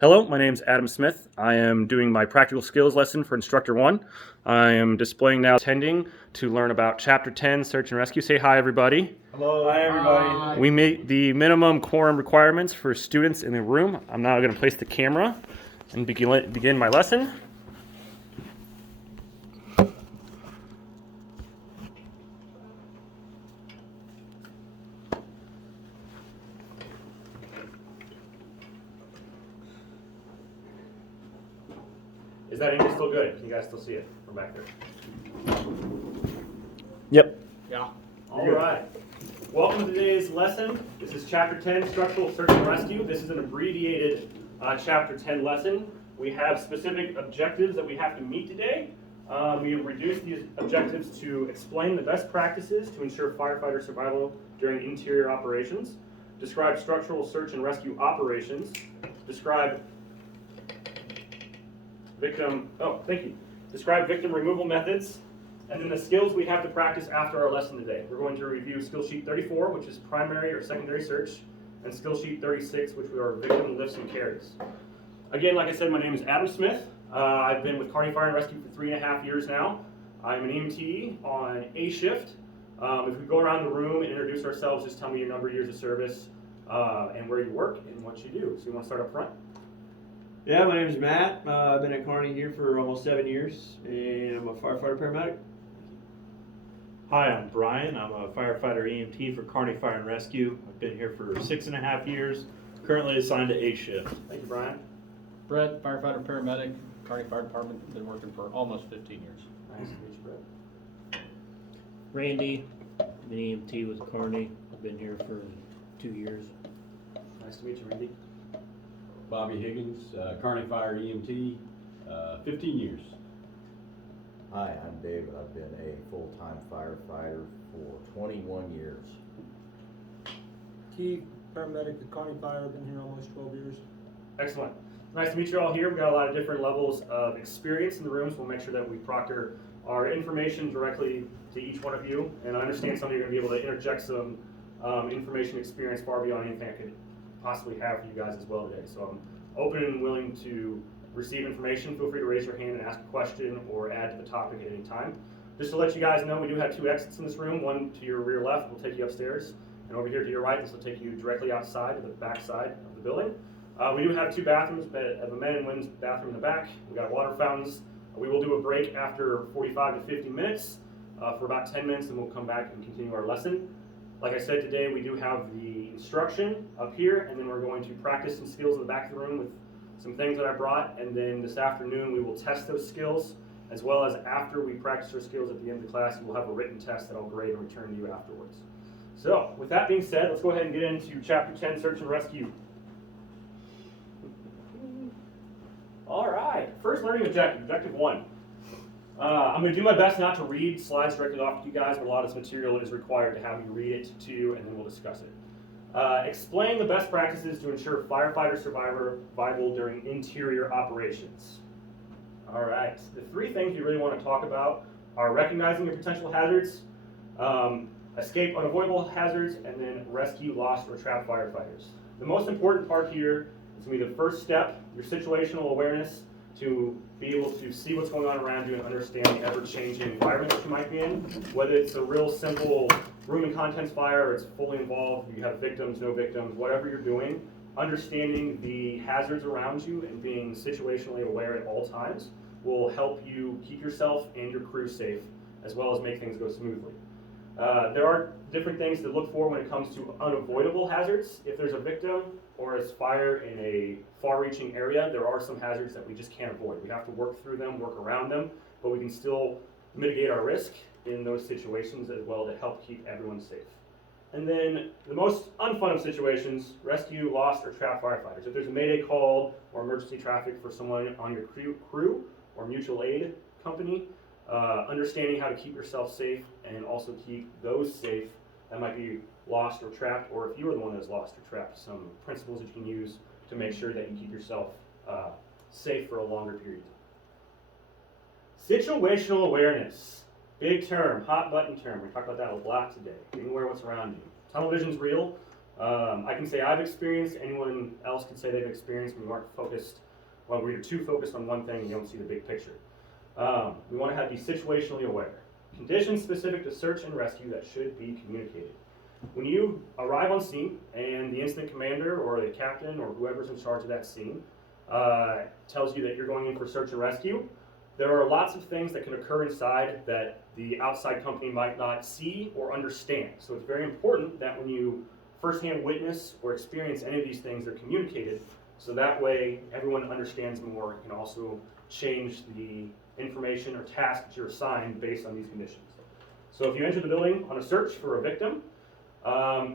Hello, my name is Adam Smith. I am doing my practical skills lesson for Instructor 1. I am displaying now attending to learn about Chapter 10, Search and Rescue. Say hi, everybody. Hello. Hi, everybody. Hi. We meet the minimum quorum requirements for students in the room. I'm now going to place the camera and begin my lesson. Is that image still good? Can you guys still see it from back there? Yep. Yeah. All right. Welcome to today's lesson. This is Chapter 10, Structural Search and Rescue. This is an abbreviated Chapter 10 lesson. We have specific objectives that we have to meet today. We have reduced these objectives to explain the best practices to ensure firefighter survival during interior operations, describe structural search and rescue operations, describe describe victim removal methods, and then the skills we have to practice after our lesson today. We're going to review skill sheet 34, which is primary or secondary search, and skill sheet 36, which are victim lifts and carries. Again, like I said, my name is Adam Smith. I've been with Kearney Fire and Rescue for 3.5 years now. I'm an EMT on A shift. If we go around the room and introduce ourselves, just tell me your number of years of service and where you work and what you do. So you want to start up front? Yeah, my name is Matt. I've been at Kearney here for almost 7 years, and I'm a firefighter paramedic. Hi, I'm Brian. I'm a firefighter EMT for Kearney Fire and Rescue. I've been here for 6.5 years, currently assigned to A shift. Thank you, Brian. Brett, firefighter paramedic, Kearney Fire Department, been working for almost 15 years. Nice to meet you, Brett. Randy, I'm an EMT with Kearney. I've been here for 2 years. Nice to meet you, Randy. Bobby Higgins, Kearney Fire EMT, 15 years. Hi, I'm David. I've been a full-time firefighter for 21 years. Keith, paramedic at Kearney Fire. I've been here almost 12 years. Excellent. Nice to meet you all here. We've got a lot of different levels of experience in the room, so we'll make sure that we proctor our information directly to each one of you. And I understand some of you are going to be able to interject some information experience far beyond anything I could possibly have for you guys as well today. So I'm open and willing to receive information. Feel free to raise your hand and ask a question or add to the topic at any time. Just to let you guys know, we do have 2 exits in this room. One to your rear left will take you upstairs, and over here to your right, this will take you directly outside to the back side of the building. We do have 2 bathrooms, a men and women's bathroom in the back. We got water fountains. We will do a break after 45 to 50 minutes for about 10 minutes, and we'll come back and continue our lesson. Like I said, today we do have the instruction up here, and then we're going to practice some skills in the back of the room with some things that I brought, and then this afternoon we will test those skills, as well as after we practice our skills at the end of the class, we'll have a written test that I'll grade and return to you afterwards. So, with that being said, let's go ahead and get into Chapter 10, Search and Rescue. All right, first learning objective, objective 1. I'm going to do my best not to read slides directly off to you guys, but a lot of this material is required to have you read it too, and then we'll discuss it. Explain the best practices to ensure firefighter survival during interior operations. All right, the 3 things you really want to talk about are recognizing your potential hazards, escape unavoidable hazards, and then rescue lost or trapped firefighters. The most important part here is going to be the first step, your situational awareness, to be able to see what's going on around you and understand the ever-changing environment that you might be in. Whether it's a real simple room and contents fire or it's fully involved, you have victims, no victims, whatever you're doing, understanding the hazards around you and being situationally aware at all times will help you keep yourself and your crew safe, as well as make things go smoothly. There are different things to look for when it comes to unavoidable hazards. If there's a victim or it's fire in a far-reaching area, there are some hazards that we just can't avoid. We have to work through them, work around them, but we can still mitigate our risk in those situations as well to help keep everyone safe. And then the most unfun of situations, rescue lost or trapped firefighters. If there's a mayday call or emergency traffic for someone on your crew or mutual aid company, understanding how to keep yourself safe and also keep those safe that might be lost or trapped, or if you are the one that's lost or trapped, some principles that you can use to make sure that you keep yourself safe for a longer period. Situational awareness, big term, hot button term. We talked about that a lot today. Being aware of what's around you. Tunnel vision's real. I can say I've experienced, anyone else can say they've experienced when you aren't focused, well, where you're too focused on one thing and you don't see the big picture. We want to be situationally aware. Conditions specific to search and rescue that should be communicated. When you arrive on scene and the incident commander or the captain or whoever's in charge of that scene tells you that you're going in for search and rescue, there are lots of things that can occur inside that the outside company might not see or understand. So it's very important that when you firsthand witness or experience any of these things, they're communicated, so that way everyone understands more and can also change the information or task that you're assigned based on these conditions. So if you enter the building on a search for a victim,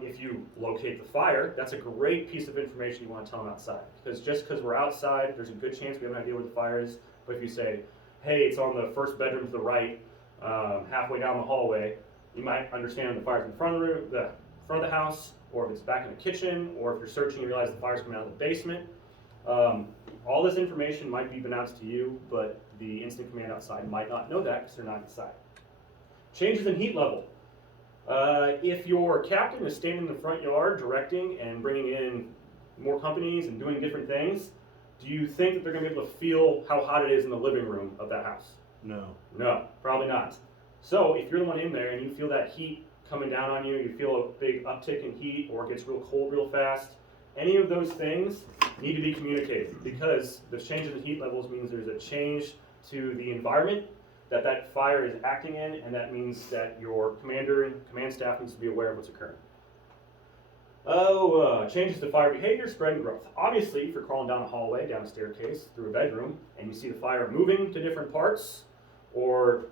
if you locate the fire, that's a great piece of information you want to tell them outside. Because just because we're outside, there's a good chance we have an idea where the fire is. But if you say, hey, it's on the first bedroom to the right, halfway down the hallway, you might understand the fire's in the front of the house, or if it's back in the kitchen, or if you're searching and realize the fire's coming out of the basement. All this information might be announced to you, but the incident command outside might not know that because they're not inside. Changes in heat level. If your captain is standing in the front yard directing and bringing in more companies and doing different things, do you think that they're going to be able to feel how hot it is in the living room of that house? No. No, probably not. So if you're the one in there and you feel that heat coming down on you, you feel a big uptick in heat, or it gets real cold real fast, any of those things need to be communicated, because the changes in heat levels means there's a change to the environment that fire is acting in, and that means that your commander and command staff needs to be aware of what's occurring. Changes to fire behavior, spread and growth. Obviously, if you're crawling down a hallway, down a staircase, through a bedroom, and you see the fire moving to different parts or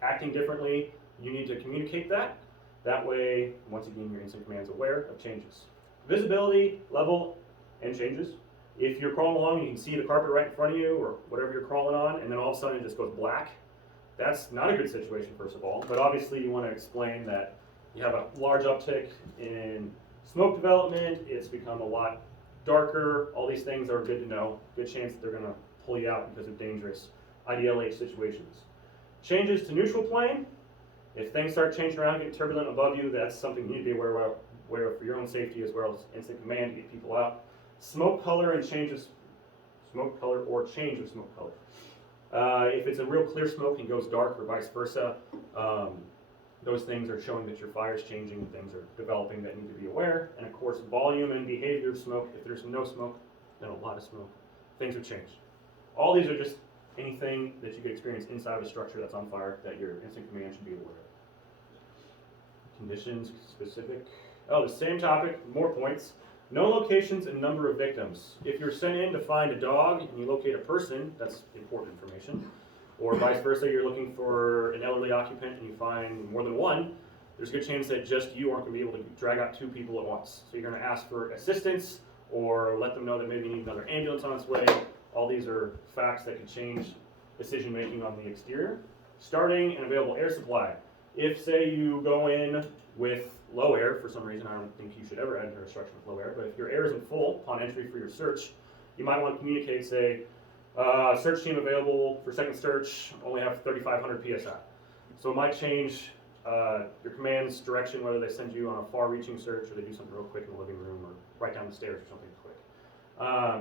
acting differently, you need to communicate that. That way, once again, your incident command is aware of changes. Visibility, level, and changes. If you're crawling along and you can see the carpet right in front of you or whatever you're crawling on, and then all of a sudden it just goes black, that's not a good situation, first of all. But obviously you want to explain that you have a large uptick in smoke development, it's become a lot darker, all these things are good to know. Good chance that they're going to pull you out because of dangerous IDLH situations. Changes to neutral plane. If things start changing around, getting turbulent above you, that's something you need to be aware of for your own safety as well as incident command to get people out. Smoke color and changes, smoke color or change of smoke color. If it's a real clear smoke and goes dark or vice versa, those things are showing that your fire is changing and things are developing that need to be aware. And of course, volume and behavior of smoke. If there's no smoke, then a lot of smoke, things have changed. All these are just anything that you could experience inside of a structure that's on fire that your incident command should be aware of. Conditions specific. Oh, the same topic, more points. Known locations and number of victims. If you're sent in to find a dog and you locate a person, that's important information. Or vice versa, you're looking for an elderly occupant and you find more than one, there's a good chance that just you aren't going to be able to drag out two people at once. So you're going to ask for assistance or let them know that maybe you need another ambulance on its way. All these are facts that could change decision making on the exterior. Starting and available air supply. If, say, you go in with low air, for some reason, I don't think you should ever enter a structure with low air, but if your air isn't full upon entry for your search, you might want to communicate, say, search team available for second search, only have 3,500 PSI. So it might change your command's direction, whether they send you on a far-reaching search or they do something real quick in the living room or right down the stairs or something quick.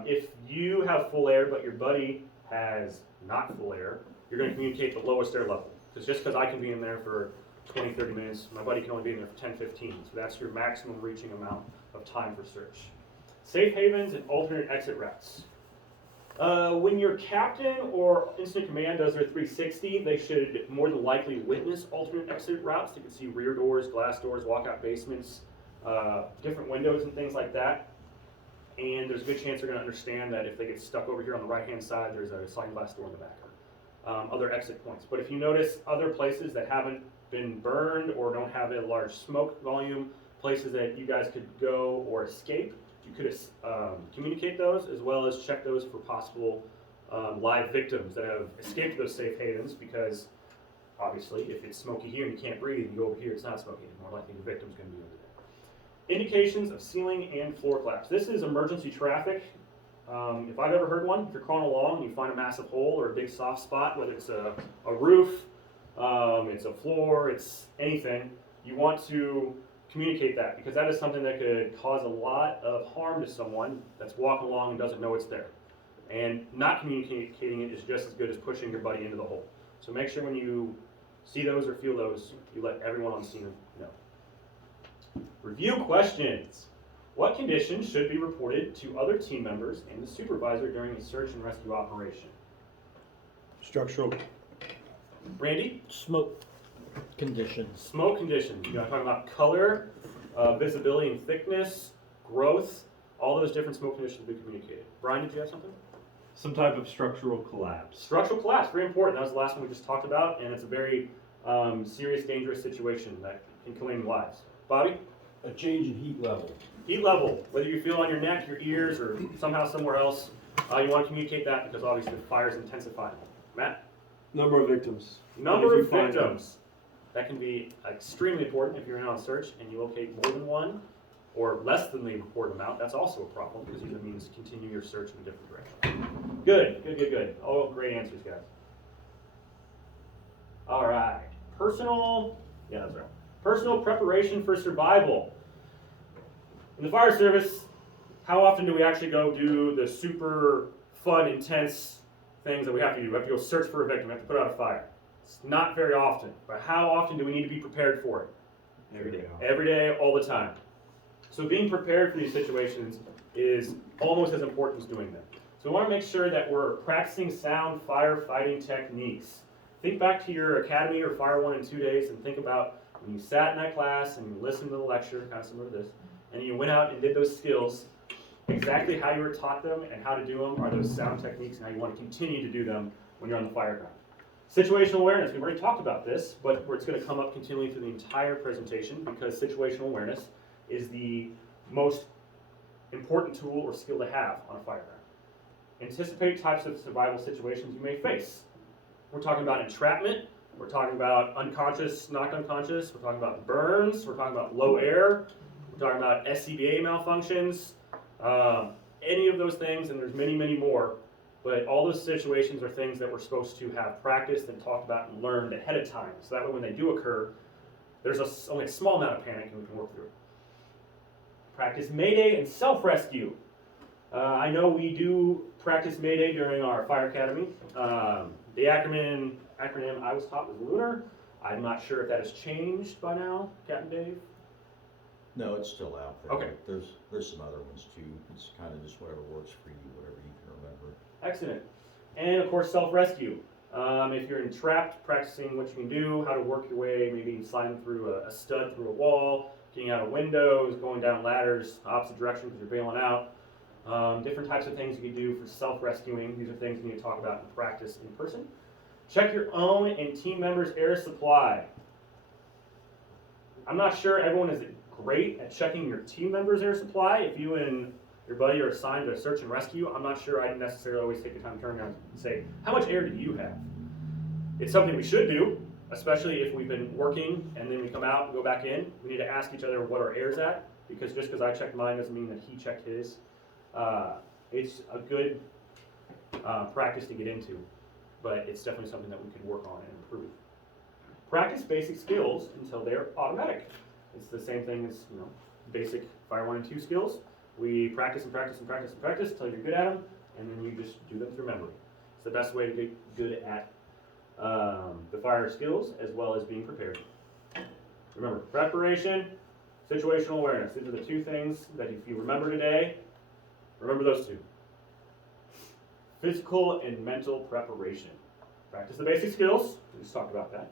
If you have full air but your buddy has not full air, you're going to communicate the lowest air level. Because just because I can be in there for 20, 30 minutes, my buddy can only be in there for 10, 15. So that's your maximum reaching amount of time for search. Safe havens and alternate exit routes. When your captain or incident command does their 360, they should more than likely witness alternate exit routes. They can see rear doors, glass doors, walkout basements, different windows and things like that. And there's a good chance they're going to understand that if they get stuck over here on the right-hand side, there's a sliding glass door in the back. Other exit points. But if you notice other places that haven't been burned or don't have a large smoke volume, places that you guys could go or escape, you could communicate those as well as check those for possible live victims that have escaped those safe havens, because obviously if it's smoky here and you can't breathe, you go over here, it's not smoky, more likely the victim's going to be over there. Indications of ceiling and floor collapse. This is emergency traffic. If I've ever heard one, if you're crawling along and you find a massive hole or a big soft spot, whether it's a roof, it's a floor, it's anything, you want to communicate that, because that is something that could cause a lot of harm to someone that's walking along and doesn't know it's there. And not communicating it is just as good as pushing your buddy into the hole. So make sure when you see those or feel those, you let everyone on the scene know. Review questions. What conditions should be reported to other team members and the supervisor during a search and rescue operation? Structural. Randy? Smoke conditions. Smoke conditions. You're talking about color, visibility and thickness, growth, all those different smoke conditions will be communicated. Brian, did you have something? Some type of structural collapse. Structural collapse, very important. That was the last one we just talked about, and it's a very serious, dangerous situation that can claim lives. Bobby? A change in heat level. Heat level, whether you feel on your neck, your ears, or somehow somewhere else, you want to communicate that because obviously the fire is intensifying. Matt? Number of victims. Number If of you find them. victims. That can be extremely important if you're in on a search and you locate more than one or less than the reported amount. That's also a problem because either means continue your search in a different direction. Good. All great answers, guys. All right. Personal preparation for survival. In the fire service, how often do we actually go do the super fun, intense things that we have to do? We have to go search for a victim, we have to put out a fire. It's not very often, but how often do we need to be prepared for it? Every day. Every day, all the time. So being prepared for these situations is almost as important as doing them. So we want to make sure that we're practicing sound firefighting techniques. Think back to your academy or Fire 1 and 2 days and think about when you sat in that class and you listened to the lecture, kind of similar to this, and you went out and did those skills, exactly how you were taught them and how to do them are those sound techniques and how you want to continue to do them when you're on the fire ground. Situational awareness, we've already talked about this, but it's going to come up continually through the entire presentation because situational awareness is the most important tool or skill to have on a fire ground. Anticipate types of survival situations you may face. We're talking about entrapment, we're talking about unconscious, knocked unconscious, we're talking about burns, we're talking about low air, we're talking about SCBA malfunctions, any of those things, and there's many, many more. But all those situations are things that we're supposed to have practiced and talked about and learned ahead of time. So that way when they do occur, there's only a small amount of panic and we can work through it. Practice Mayday and self-rescue. I know we do practice Mayday during our fire academy. The acronym I was taught was LUNAR. I'm not sure if that has changed by now, Captain Dave. No, it's still out there. Okay. There's some other ones too. It's kind of just whatever works for you, whatever you can remember. Excellent. And of course, self-rescue. If you're entrapped, practicing what you can do, how to work your way, maybe sliding through a stud through a wall, getting out of windows, going down ladders, opposite direction because you're bailing out. Different types of things you can do for self-rescuing. These are things you need to talk about and practice in person. Check your own and team members' air supply. I'm not sure everyone is great at checking your team members' air supply. If you and your buddy are assigned to search and rescue, I'm not sure I'd necessarily always take the time to turn around and say, how much air do you have? It's something we should do, especially if we've been working and then we come out and go back in. We need to ask each other what our air's at, because just because I checked mine doesn't mean that he checked his. It's a good practice to get into, but it's definitely something that we could work on and improve. Practice basic skills until they're automatic. It's the same thing as, basic Fire 1 and 2 skills. We practice and practice and practice and practice until you're good at them, and then you just do them through memory. It's the best way to get good at the fire skills as well as being prepared. Remember, preparation, situational awareness. These are the two things that if you remember today, remember those two. Physical and mental preparation. Practice the basic skills. We just talked about that.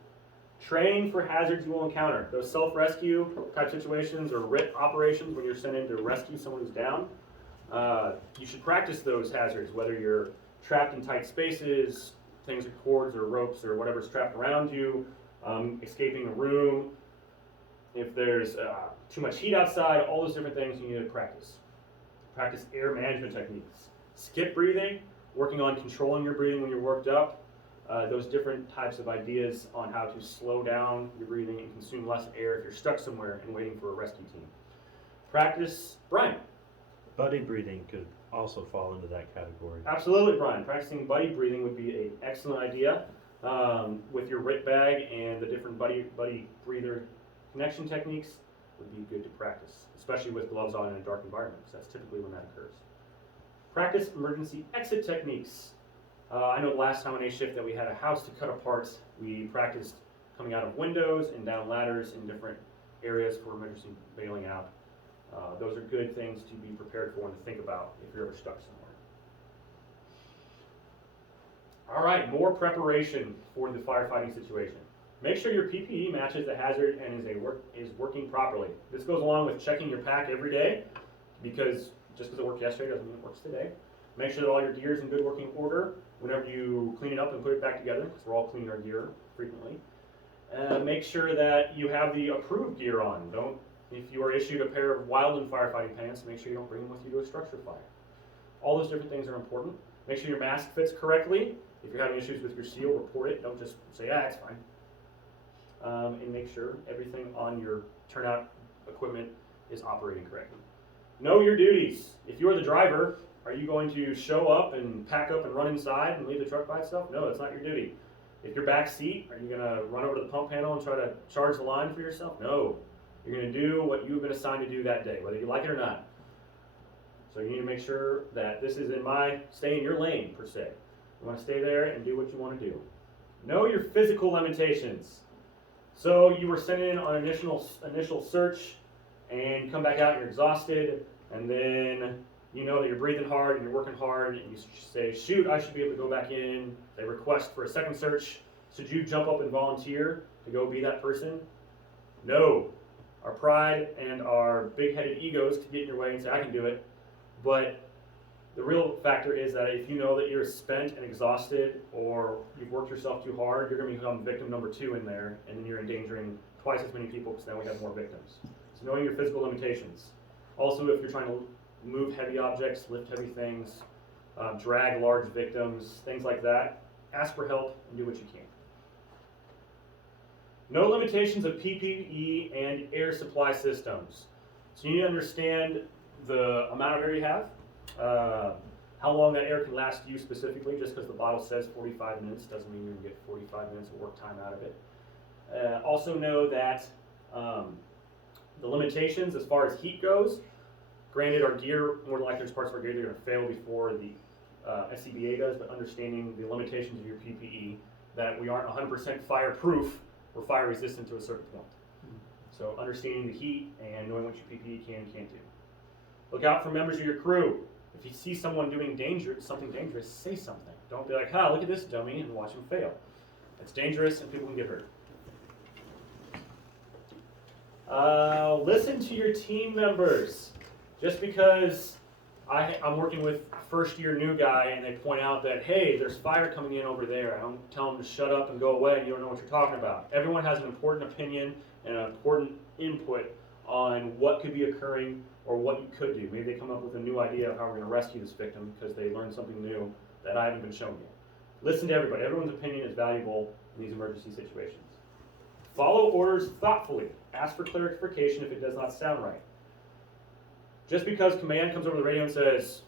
Train for hazards you will encounter. Those self-rescue type situations or RIT operations when you're sent in to rescue someone who's down. You should practice those hazards, whether you're trapped in tight spaces, things with cords or ropes or whatever's trapped around you, escaping a room. If there's too much heat outside, all those different things you need to practice. Practice air management techniques. Skip breathing, working on controlling your breathing when you're worked up. Those different types of ideas on how to slow down your breathing and consume less air if you're stuck somewhere and waiting for a rescue team. Practice, Brian. Buddy breathing could also fall into that category. Absolutely, Brian. Practicing buddy breathing would be an excellent idea with your RIT bag and the different buddy breather connection techniques. would be good to practice, especially with gloves on in a dark environment, because that's typically when that occurs. Practice emergency exit techniques. I know the last time on A shift that we had a house to cut apart, we practiced coming out of windows and down ladders in different areas for emergency bailing out. Those are good things to be prepared for and to think about if you're ever stuck somewhere. All right, more preparation for the firefighting situation. Make sure your PPE matches the hazard and is working properly. This goes along with checking your pack every day, because just because it worked yesterday doesn't mean it works today. Make sure that all your gear is in good working order whenever you clean it up and put it back together, because we're all cleaning our gear frequently. Make sure that you have the approved gear on. If you are issued a pair of Wildland firefighting pants, make sure you don't bring them with you to a structure fire. All those different things are important. Make sure your mask fits correctly. If you're having issues with your seal, report it. Don't just say, it's fine. And make sure everything on your turnout equipment is operating correctly. Know your duties. If you're the driver, are you going to show up and pack up and run inside and leave the truck by itself? No, that's not your duty. If you're back seat, are you going to run over to the pump panel and try to charge the line for yourself? No. You're going to do what you've been assigned to do that day, whether you like it or not. So you need to make sure that this is stay in your lane, per se. You want to stay there and do what you want to do. Know your physical limitations. So you were sent in on initial search and you come back out and you're exhausted, and then you know that you're breathing hard and you're working hard, and you say, shoot, I should be able to go back in. They request for a second search. Should you jump up and volunteer to go be that person? No. Our pride and our big-headed egos can get in your way and say, I can do it. But the real factor is that if you know that you're spent and exhausted, or you've worked yourself too hard, you're going to become victim number 2 in there, and then you're endangering twice as many people, because now we have more victims. So knowing your physical limitations. Also, if you're trying to move heavy objects, lift heavy things, drag large victims, things like that, ask for help and do what you can. No limitations of PPE and air supply systems. So you need to understand the amount of air you have, how long that air can last you specifically. Just because the bottle says 45 minutes doesn't mean you're going to get 45 minutes of work time out of it. Also know that the limitations as far as heat goes. Granted, our gear, more than likely there's parts of our gear that are going to fail before the SCBA does, but understanding the limitations of your PPE, that we aren't 100% fireproof or fire resistant to a certain point. So understanding the heat and knowing what your PPE can and can't do. Look out for members of your crew. If you see someone doing something dangerous, say something. Don't be like, look at this dummy, and watch him fail. It's dangerous and people can get hurt. Listen to your team members. Just because I'm working with first-year new guy and they point out that, hey, there's fire coming in over there, I don't tell them to shut up and go away and you don't know what you're talking about. Everyone has an important opinion and an important input on what could be occurring or what you could do. Maybe they come up with a new idea of how we're going to rescue this victim because they learned something new that I haven't been shown yet. Listen to everybody. Everyone's opinion is valuable in these emergency situations. Follow orders thoughtfully. Ask for clarification if it does not sound right. Just because command comes over the radio and says,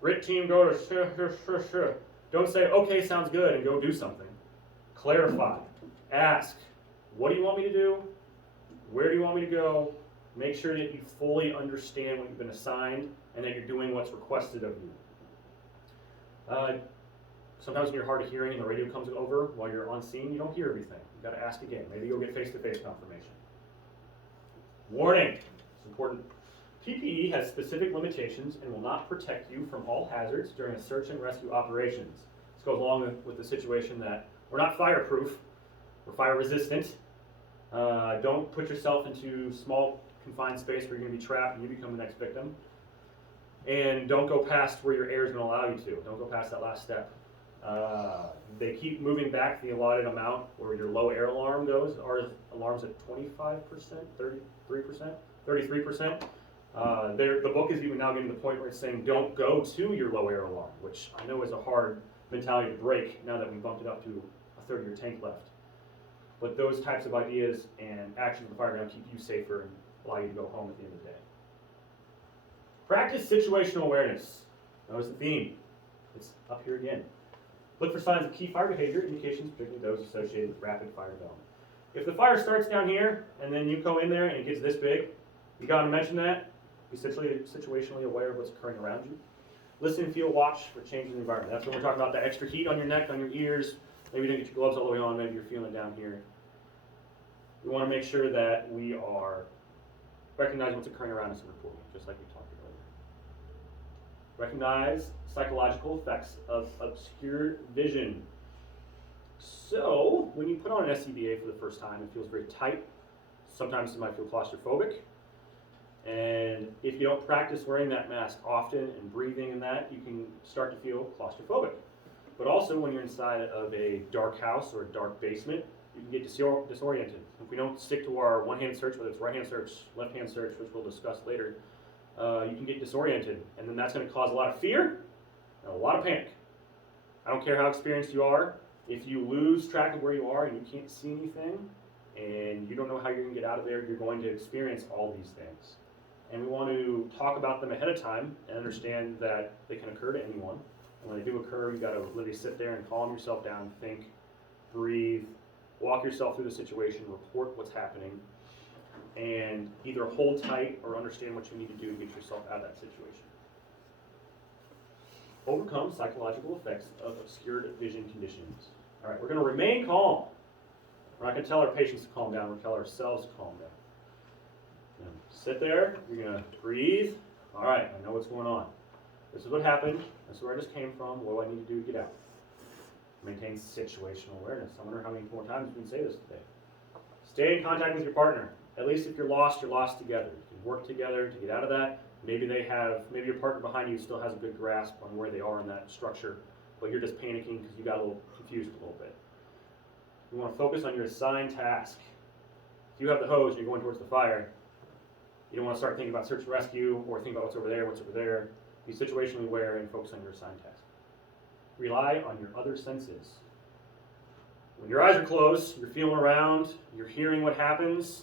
RIT team, go to don't say, okay, sounds good, and go do something. Clarify. Ask, what do you want me to do? Where do you want me to go? Make sure that you fully understand what you've been assigned and that you're doing what's requested of you. Sometimes when you're hard of hearing and the radio comes over while you're on scene, you don't hear everything. You've got to ask again. Maybe you'll get face-to-face confirmation. Warning. It's important. PPE has specific limitations and will not protect you from all hazards during a search and rescue operations. This goes along with the situation that we're not fireproof, we're fire resistant. Don't put yourself into small confined space where you're going to be trapped and you become the next victim. And don't go past where your air is going to allow you to. Don't go past that last step. They keep moving back the allotted amount where your low air alarm goes. Our alarm's at 25%, 33%, 33%. The book is even now getting to the point where it's saying don't go to your low air alarm, which I know is a hard mentality to break now that we bumped it up to a third of your tank left. But those types of ideas and actions of the fire ground keep you safer and allow you to go home at the end of the day. Practice situational awareness. Notice the theme. It's up here again. Look for signs of key fire behavior, indications, particularly those associated with rapid fire development. If the fire starts down here and then you go in there and it gets this big, You gotta mention that. Be situationally aware of what's occurring around you. Listen, feel, watch for changes in the environment. That's when we're talking about the extra heat on your neck, on your ears. Maybe you didn't get your gloves all the way on, maybe you're feeling down here. We want to make sure that we are recognizing what's occurring around us and reporting, just like we talked about earlier. Recognize psychological effects of obscured vision. So, when you put on an SCBA for the first time, it feels very tight. Sometimes you might feel claustrophobic. And if you don't practice wearing that mask often and breathing in that, you can start to feel claustrophobic. But also when you're inside of a dark house or a dark basement, you can get disoriented. If we don't stick to our one-hand search, whether it's right-hand search, left-hand search, which we'll discuss later, you can get disoriented. And then that's going to cause a lot of fear and a lot of panic. I don't care how experienced you are. If you lose track of where you are and you can't see anything, and you don't know how you're going to get out of there, you're going to experience all these things. And we want to talk about them ahead of time and understand that they can occur to anyone. And when they do occur, you've got to literally sit there and calm yourself down, think, breathe, walk yourself through the situation, report what's happening, and either hold tight or understand what you need to do to get yourself out of that situation. Overcome psychological effects of obscured vision conditions. All right, we're going to remain calm. We're not going to tell our patients to calm down. We're going to tell ourselves to calm down. Sit there, you're going to breathe. All right, I know what's going on. This is what happened. This is where I just came from. What do I need to do to get out? Maintain situational awareness. I wonder how many more times we can say this today. Stay in contact with your partner. At least if you're lost together. You can work together to get out of that. Maybe your partner behind you still has a good grasp on where they are in that structure, but you're just panicking because you got a little confused a little bit. You want to focus on your assigned task. If you have the hose and you're going towards the fire, you don't want to start thinking about search and rescue or think about what's over there. Be situationally aware and focus on your assigned task. Rely on your other senses. When your eyes are closed, you're feeling around, you're hearing what happens.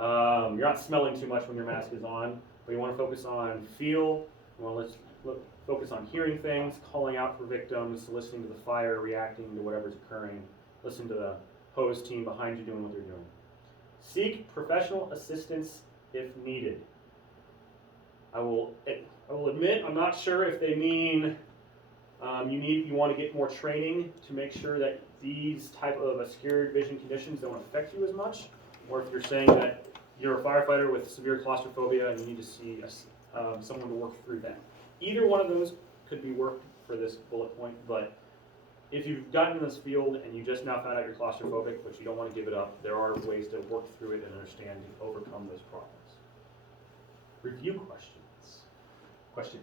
You're not smelling too much when your mask is on, but you want to focus on feel. You want to focus on hearing things, calling out for victims, listening to the fire, reacting to whatever's occurring. Listen to the hose team behind you doing what they're doing. Seek professional assistance if needed. I will admit I'm not sure if they mean you want to get more training to make sure that these type of obscured vision conditions don't affect you as much, or if you're saying that you're a firefighter with severe claustrophobia and you need to see someone to work through that. Either one of those could be worked for this bullet point, but if you've gotten in this field and you just now found out you're claustrophobic, but you don't want to give it up, there are ways to work through it and understand and overcome those problems. Review questions. Question.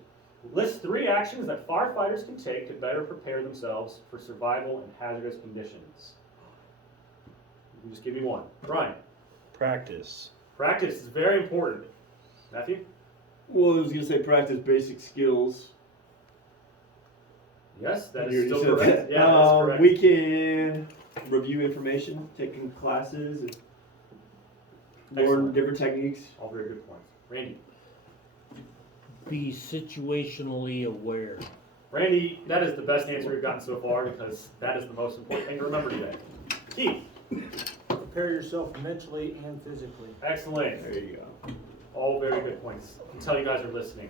List 3 actions that firefighters can take to better prepare themselves for survival in hazardous conditions. You can just give me one. Brian. Practice. Practice is very important. Matthew? Well, I was going to say practice basic skills. Yes, that You is already still said correct. that. Yeah, that's correct. We can review information, taking classes, and learn Excellent. different techniques. All very good points. Randy. Be situationally aware. Randy, that is the best answer we've gotten so far because that is the most important thing to remember today. Keith. Prepare yourself mentally and physically. Excellent. There you go. All very good points. I can tell you guys are listening.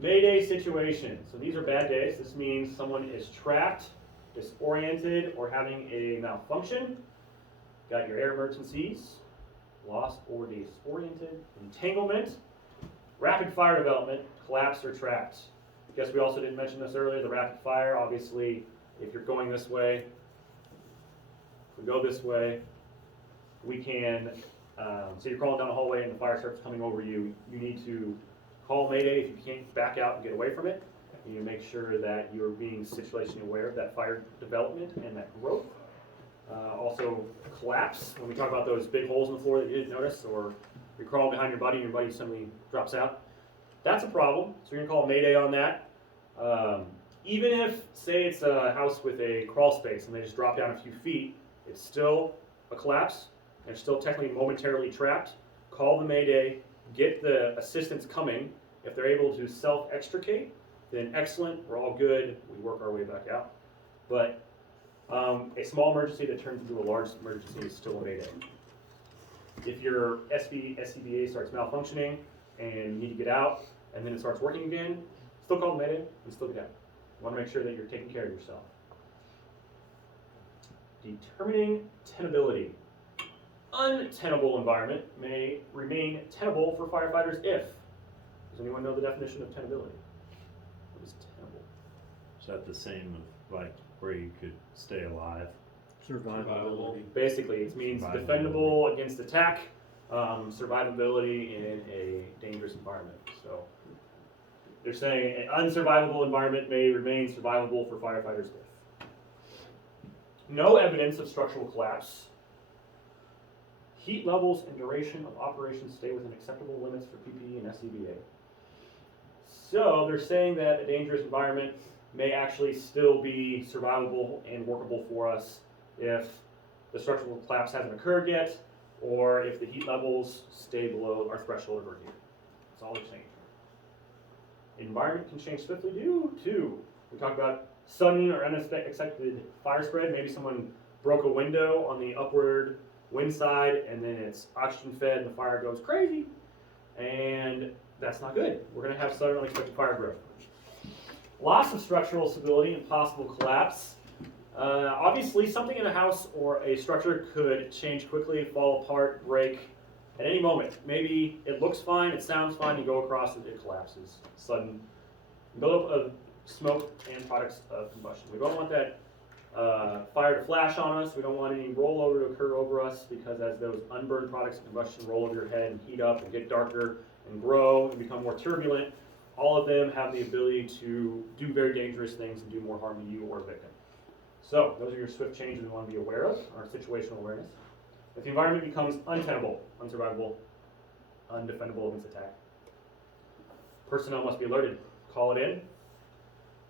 Mayday situation. So these are bad days. This means someone is trapped, disoriented, or having a malfunction. Got your air emergencies, lost or disoriented, entanglement, rapid fire development, collapse or trapped. Guess we also didn't mention this earlier, the rapid fire. Obviously, if you're going this way, if we go this way, we can, so you're crawling down a hallway and the fire starts coming over you, you need to call Mayday if you can't back out and get away from it. You need to make sure that you're being situationally aware of that fire development and that growth. Also, collapse, when we talk about those big holes in the floor that you didn't notice, or you're crawling behind your buddy and your buddy suddenly drops out. That's a problem, so you're gonna call Mayday on that. Even if, say it's a house with a crawl space and they just drop down a few feet, it's still a collapse, and they're still technically momentarily trapped. Call the Mayday, get the assistance coming. If they're able to self-extricate, then excellent, we're all good, we work our way back out. But a small emergency that turns into a large emergency is still a Mayday. If your SCBA starts malfunctioning and you need to get out, and then it starts working again, still call Mayday and still get out. You want to make sure that you're taking care of yourself. Determining tenability. Untenable environment may remain tenable for firefighters if. Does anyone know the definition of tenability? What is tenable? Is that the same of like where you could stay alive? Survivability. Basically, it means Survivability. defendable against attack, survivability in a dangerous environment. So they're saying an unsurvivable environment may remain survivable for firefighters if. No evidence of structural collapse. Heat levels and duration of operations stay within acceptable limits for PPE and SCBA. So they're saying that a dangerous environment may actually still be survivable and workable for us if the structural collapse hasn't occurred yet, or if the heat levels stay below our threshold over here. That's all they're saying. Environment can change swiftly due to, we talked about sudden or unexpected fire spread. Maybe someone broke a window on the upward wind side, and then it's oxygen fed and the fire goes crazy, and that's not good. We're going to have sudden unexpected fire growth. Loss of structural stability and possible collapse. Obviously, something in a house or a structure could change quickly, fall apart, break at any moment. Maybe it looks fine, it sounds fine, you go across it, it collapses. Sudden buildup of smoke and products of combustion. We don't want that fire to flash on us. We don't want any rollover to occur over us, because as those unburned products of combustion roll over your head and heat up and get darker and grow and become more turbulent, all of them have the ability to do very dangerous things and do more harm to you or a victim. So those are your swift changes we want to be aware of, our situational awareness. If the environment becomes untenable, unsurvivable, undefendable against attack, personnel must be alerted. Call it in.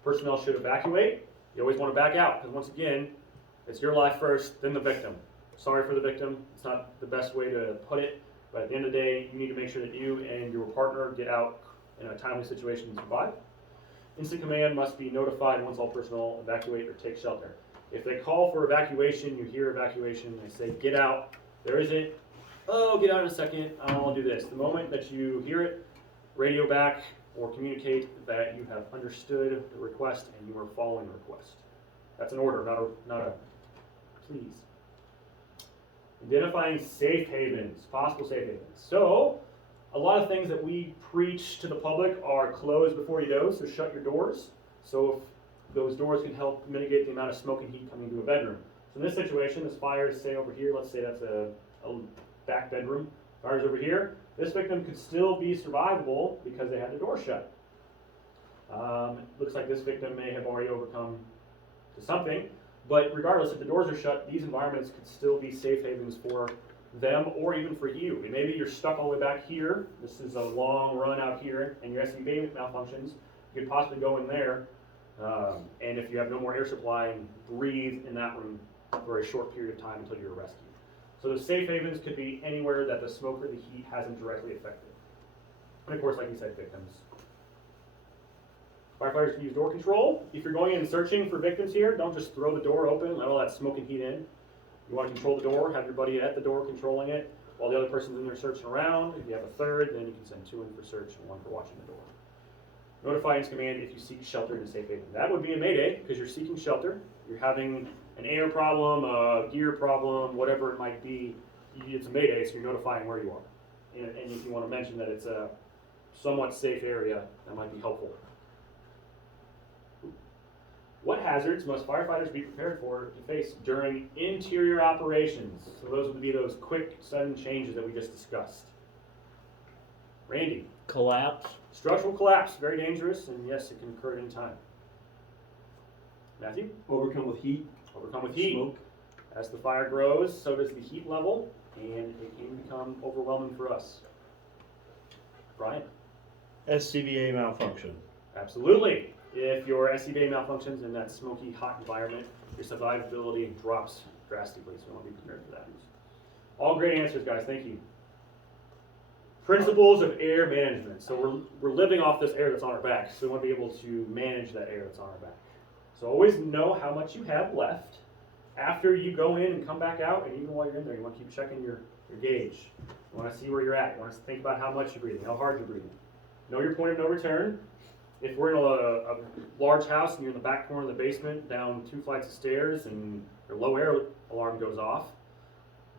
Personnel should evacuate. You always want to back out, because once again, it's your life first, then the victim. Sorry for the victim. It's not the best way to put it, but at the end of the day, you need to make sure that you and your partner get out in a timely situation and survive. Instant command must be notified once all personnel evacuate or take shelter. If they call for evacuation, you hear evacuation, they say, get out. There isn't, oh, get out in a second, I'll do this. The moment that you hear it, radio back or communicate that you have understood the request and you are following the request. That's an order, not a please. Identifying safe havens, possible safe havens. So, a lot of things that we preach to the public are close before you doze, so shut your doors. So if those doors can help mitigate the amount of smoke and heat coming into a bedroom. So in this situation, this fire is, say, over here. Let's say that's a back bedroom. Fire's over here. This victim could still be survivable because they had the door shut. Looks like this victim may have already overcome to something, but regardless, if the doors are shut, these environments could still be safe havens for them or even for you. And maybe you're stuck all the way back here. This is a long run out here, and your SCBA malfunctions. You could possibly go in there, and if you have no more air supply, breathe in that room for a short period of time until you're rescued. So the safe havens could be anywhere that the smoke or the heat hasn't directly affected. And of course, like you said, victims. Firefighters can use door control. If you're going in and searching for victims here, don't just throw the door open, let all that smoke and heat in. You want to control the door, have your buddy at the door controlling it, while the other person's in there searching around. If you have a third, then you can send 2 in for search and 1 for watching the door. Notify Inst Command if you seek shelter in a safe haven. That would be a mayday, because you're seeking shelter. You're having an air problem, a gear problem, whatever it might be. It's a mayday, so you're notifying where you are. And if you want to mention that it's a somewhat safe area, that might be helpful. What hazards must firefighters be prepared for to face during interior operations? So those would be those quick, sudden changes that we just discussed. Randy. Collapse. Structural collapse, very dangerous, and yes, it can occur at any time. Matthew? Overcome with heat. Overcome with heat. Smoke. As the fire grows, so does the heat level, and it can become overwhelming for us. Brian? SCBA malfunction. Absolutely. If your SCBA malfunctions in that smoky, hot environment, your survivability drops drastically, so you want to be prepared for that. All great answers, guys. Thank you. Principles of air management. So we're living off this air that's on our back, so we want to be able to manage that air that's on our back. So always know how much you have left after you go in and come back out, and even while you're in there, you want to keep checking your your gauge. You want to see where you're at. You want to think about how much you're breathing, how hard you're breathing. Know your point of no return. If we're in a large house and you're in the back corner of the basement, down 2 flights of stairs, and your low air alarm goes off,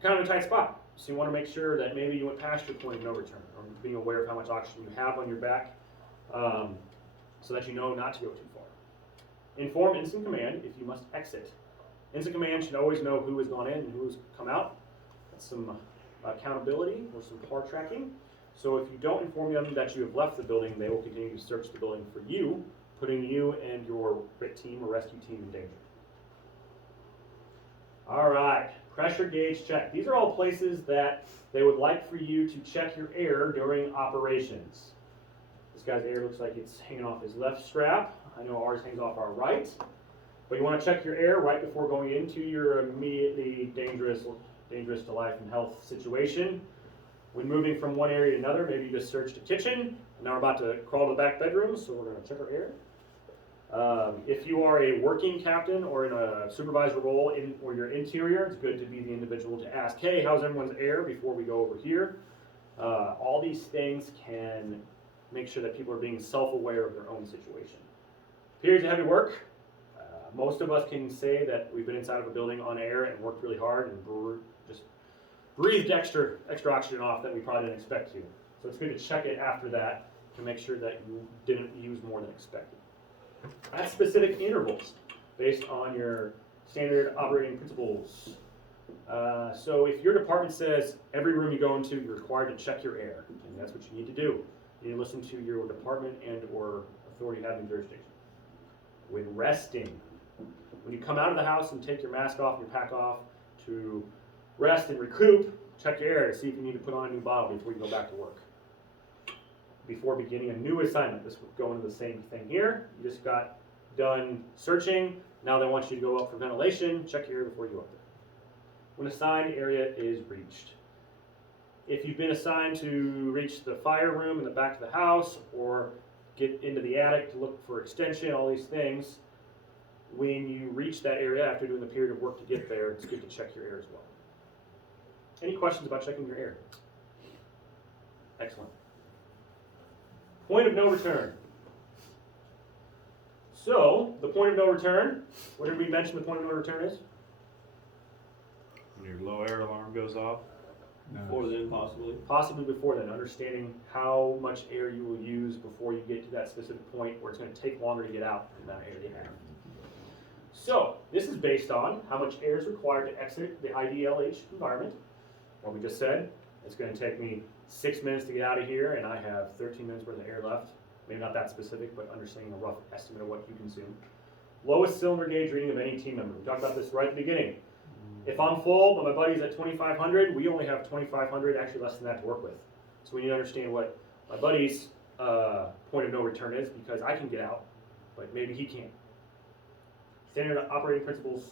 you're kind of in a tight spot. So you want to make sure that maybe you went past your point of no return, or being aware of how much oxygen you have on your back, so that you know not to go too far. Inform instant command if you must exit. Instant command should always know who has gone in and who has come out. That's some accountability or some car tracking. So if you don't inform them that you have left the building, they will continue to search the building for you, putting you and your RIT team or rescue team in danger. All right, pressure gauge check. These are all places that they would like for you to check your air during operations. This guy's air looks like it's hanging off his left strap. I know ours hangs off our right. But you want to check your air right before going into your immediately dangerous to life and health situation. When moving from one area to another, maybe you just searched a kitchen. Now we're about to crawl to the back bedroom, so we're going to check our air. If you are a working captain or in a supervisor role or you're interior, it's good to be the individual to ask, hey, how's everyone's air before we go over here? All these things can make sure that people are being self-aware of their own situation. Periods of heavy work. Most of us can say that we've been inside of a building on air and worked really hard and just breathed extra oxygen off that we probably didn't expect to. So it's good to check it after that to make sure that you didn't use more than expected. At specific intervals based on your standard operating principles. So if your department says every room you go into, you're required to check your air, and that's what you need to do. You need to listen to your department and or authority having jurisdiction. When resting, when you come out of the house and take your mask off and your pack off to rest and recoup, check your air to see if you need to put on a new bottle before you go back to work. Before beginning a new assignment, this would go into the same thing here. You just got done searching. Now they want you to go up for ventilation. Check your air before you go up there. When assigned area is reached. If you've been assigned to reach the fire room in the back of the house or get into the attic to look for extension, all these things, when you reach that area after doing the period of work to get there, it's good to check your air as well. Any questions about checking your air? Excellent. Point of no return. So, the point of no return, what did we mention the point of no return is? When your low air alarm goes off. Before then, possibly. Possibly before then, understanding how much air you will use before you get to that specific point where it's going to take longer to get out than that air you have. So, this is based on how much air is required to exit the IDLH environment. What we just said, it's going to take me 6 minutes to get out of here, and I have 13 minutes worth of air left. Maybe not that specific, but understanding a rough estimate of what you consume. Lowest cylinder gauge reading of any team member. We talked about this right at the beginning. If I'm full, but my buddy's at 2,500, we only have 2,500, actually less than that to work with. So we need to understand what my buddy's point of no return is, because I can get out, but maybe he can't. Standard operating principles,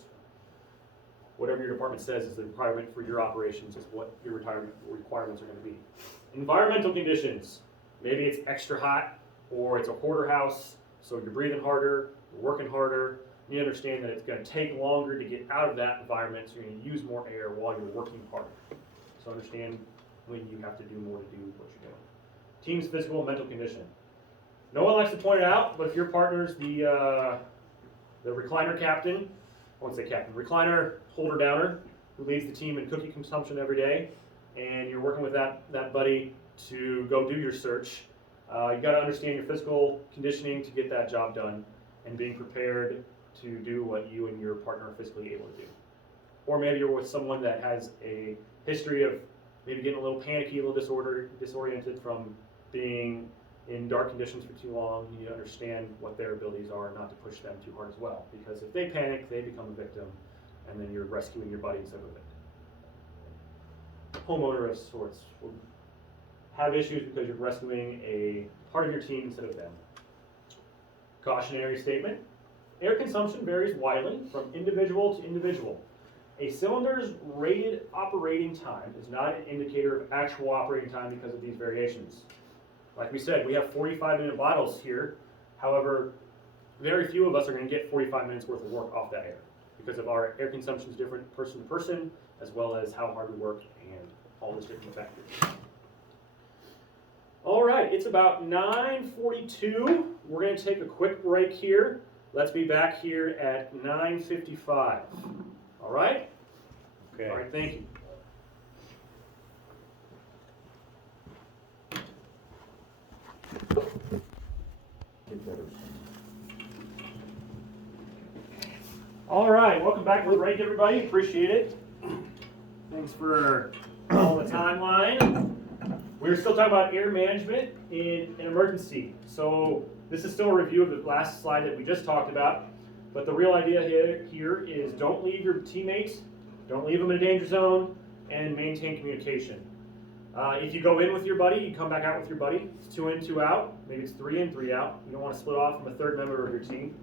whatever your department says is the requirement for your operations is what your retirement requirements are going to be. Environmental conditions. Maybe it's extra hot, or it's a hoarder house, so you're breathing harder, you're working harder. You understand that it's going to take longer to get out of that environment, so you're going to use more air while you're working harder. So understand when you have to do more to do what you're doing. Team's physical and mental condition. No one likes to point it out, but if your partner's the recliner captain, I won't say captain, recliner holder downer, who leads the team in cookie consumption every day, and you're working with that buddy to go do your search, you got to understand your physical conditioning to get that job done, and being prepared to do what you and your partner are physically able to do. Or maybe you're with someone that has a history of maybe getting a little panicky, a little disoriented from being in dark conditions for too long. You need to understand what their abilities are, not to push them too hard as well. Because if they panic, they become a victim, and then you're rescuing your buddy instead of a victim. Homeowner of sorts will have issues because you're rescuing a part of your team instead of them. Cautionary statement. Air consumption varies widely from individual to individual. A cylinder's rated operating time is not an indicator of actual operating time because of these variations. Like we said, we have 45-minute bottles here. However, very few of us are going to get 45 minutes worth of work off that air because of our air consumption is different person to person, as well as how hard we work and all district effective. All right, it's about 9:42. We're going to take a quick break here. Let's be back here at 9:55. All right? Okay. All right, thank you. Get better. All right, welcome back to the break, everybody. Appreciate it. Thanks for all the timeline. We're still talking about air management in an emergency. So this is still a review of the last slide that we just talked about. But the real idea here is don't leave your teammates, don't leave them in a danger zone, and maintain communication. If you go in with your buddy, you come back out with your buddy. It's 2 in, 2 out. Maybe it's 3 in, 3 out. You don't want to split off from a third member of your team.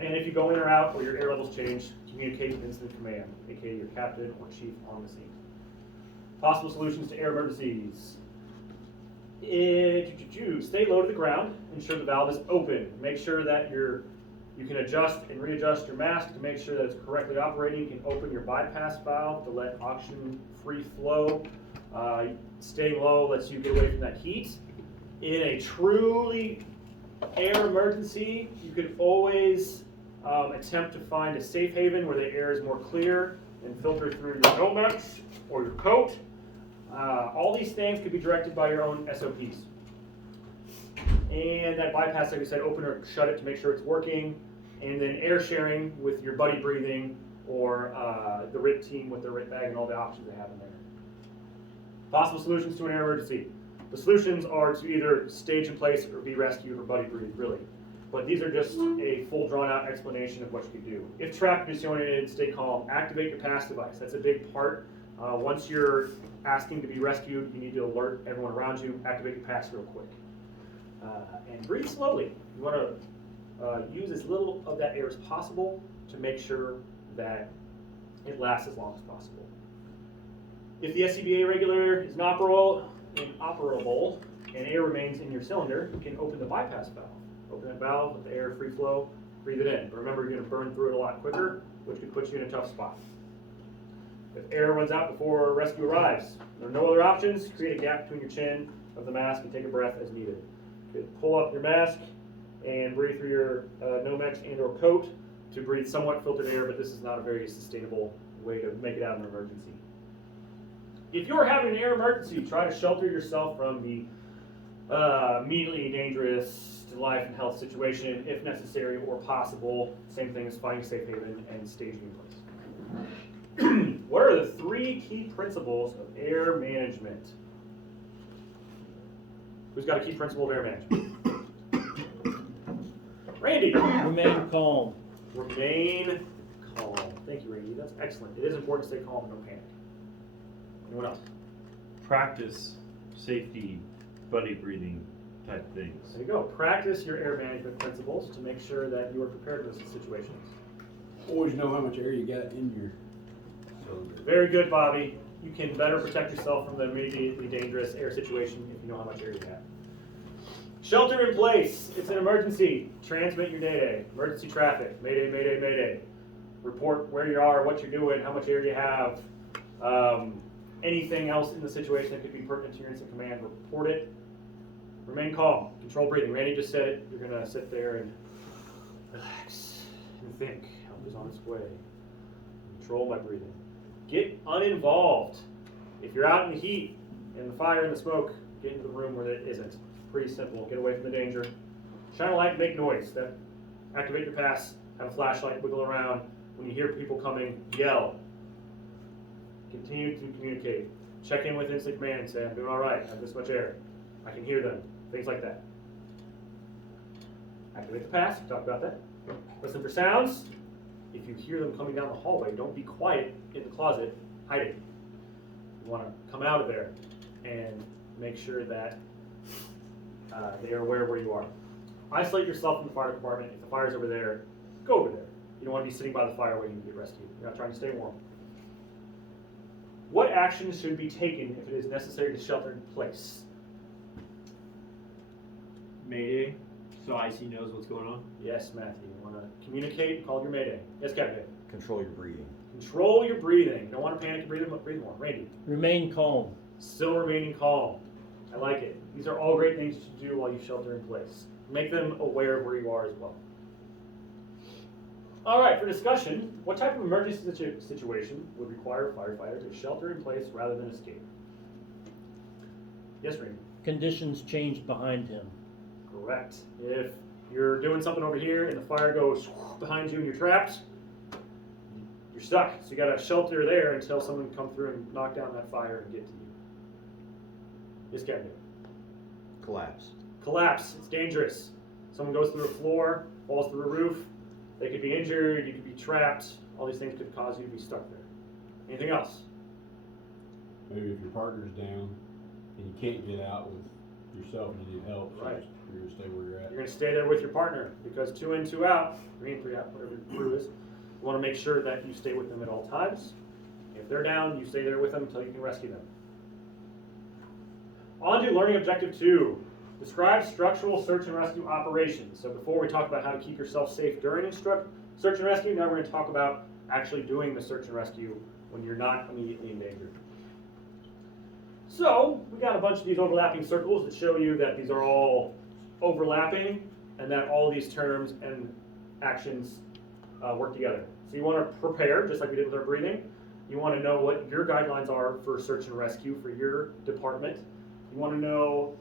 And if you go in or out or your air levels change, communicate with incident command, aka your captain or chief on the scene. Possible solutions to air emergencies. Stay low to the ground. Ensure the valve is open. Make sure that you can adjust and readjust your mask to make sure that it's correctly operating. You can open your bypass valve to let oxygen free flow. Staying low lets you get away from that heat. In a truly air emergency, you could always attempt to find a safe haven where the air is more clear and filter through your Nomex or your coat. All these things could be directed by your own SOPs. And that bypass, like I said, open or shut it to make sure it's working. And then air sharing with your buddy breathing or the RIT team with the RIT bag and all the options they have in there. Possible solutions to an air emergency. The solutions are to either stage in place or be rescued or buddy breathe, really. But these are just a full drawn out explanation of what you could do. If trapped, disoriented, stay calm. Activate your pass device. That's a big part. Once you're asking to be rescued, you need to alert everyone around you. Activate your pass real quick. And breathe slowly. You want to use as little of that air as possible to make sure that it lasts as long as possible. If the SCBA regulator is inoperable and air remains in your cylinder, you can open the bypass valve. Open that valve, let the air free flow, breathe it in. But remember, you're going to burn through it a lot quicker, which could put you in a tough spot. If air runs out before rescue arrives, there are no other options. Create a gap between your chin of the mask and take a breath as needed. You could pull up your mask and breathe through your Nomex and or coat to breathe somewhat filtered air, but this is not a very sustainable way to make it out of an emergency. If you're having an air emergency, try to shelter yourself from the immediately dangerous to life and health situation if necessary or possible. Same thing as finding a safe haven and staging in place. What are the 3 key principles of air management? Who's got a key principle of air management? Randy. Remain calm. Remain calm. Thank you, Randy. That's excellent. It is important to stay calm and don't panic. Anyone else? Practice safety, buddy breathing type things. There you go. Practice your air management principles to make sure that you are prepared for those situations. Always know how much air you got in your cylinder. Very good, Bobby. You can better protect yourself from the immediately dangerous air situation if you know how much air you have. Shelter in place. It's an emergency. Transmit your day-day. Emergency traffic. Mayday, mayday, mayday. Report where you are, what you're doing, how much air you have. Anything else in the situation that could be pertinent to your incident command, report it. Remain calm. Control breathing. Randy just said it. You're going to sit there and relax and think. Help is on its way. Control my breathing. Get uninvolved. If you're out in the heat and the fire and the smoke, get into the room where it isn't. Pretty simple. Get away from the danger. Shine a light, make noise. Activate your pass. Have a flashlight, wiggle around. When you hear people coming, yell. Continue to communicate. Check in with incident command and say, I'm doing all right. I have this much air. I can hear them. Things like that. Activate the pass. Talk about that. Listen for sounds. If you hear them coming down the hallway, don't be quiet in the closet hiding. You want to come out of there and make sure that they are aware where you are. Isolate yourself from the fire department. If the fire's over there, go over there. You don't want to be sitting by the fire waiting to get rescued. You're not trying to stay warm. What actions should be taken if it is necessary to shelter in place? Mayday, So IC knows what's going on? Yes, Matthew. You want to communicate, call your mayday. Yes, Captain. Control your breathing. Control your breathing. You don't want to panic and breathe more. Randy. Remain calm. Still remaining calm. I like it. These are all great things to do while you shelter in place. Make them aware of where you are as well. All right, for discussion, what type of emergency situation would require a firefighter to shelter in place rather than escape? Yes, Randy. Conditions changed behind him. Correct. If you're doing something over here and the fire goes behind you and you're trapped, you're stuck. So you got to shelter there until someone can come through and knock down that fire and get to you. Yes, Captain. Collapse. Collapse. It's dangerous. Someone goes through a floor, falls through a roof. They could be injured. You could be trapped. All these things could cause you to be stuck there. Anything else? Maybe if your partner's down and you can't get out with yourself and you need help, so Right. you're gonna stay where you're at. You're going to stay there with your partner because 2 in, 2 out, 3 in, 3 out, whatever the crew is. You want to make sure that you stay with them at all times. If they're down, you stay there with them until you can rescue them. On to learning objective 2. Describe structural search and rescue operations. So before we talk about how to keep yourself safe during search and rescue, now we're going to talk about actually doing the search and rescue when you're not immediately endangered. So we got a bunch of these overlapping circles that show you that these are all overlapping and that all these terms and actions work together. So you want to prepare, just like we did with our breathing. You want to know what your guidelines are for search and rescue for your department. You want to know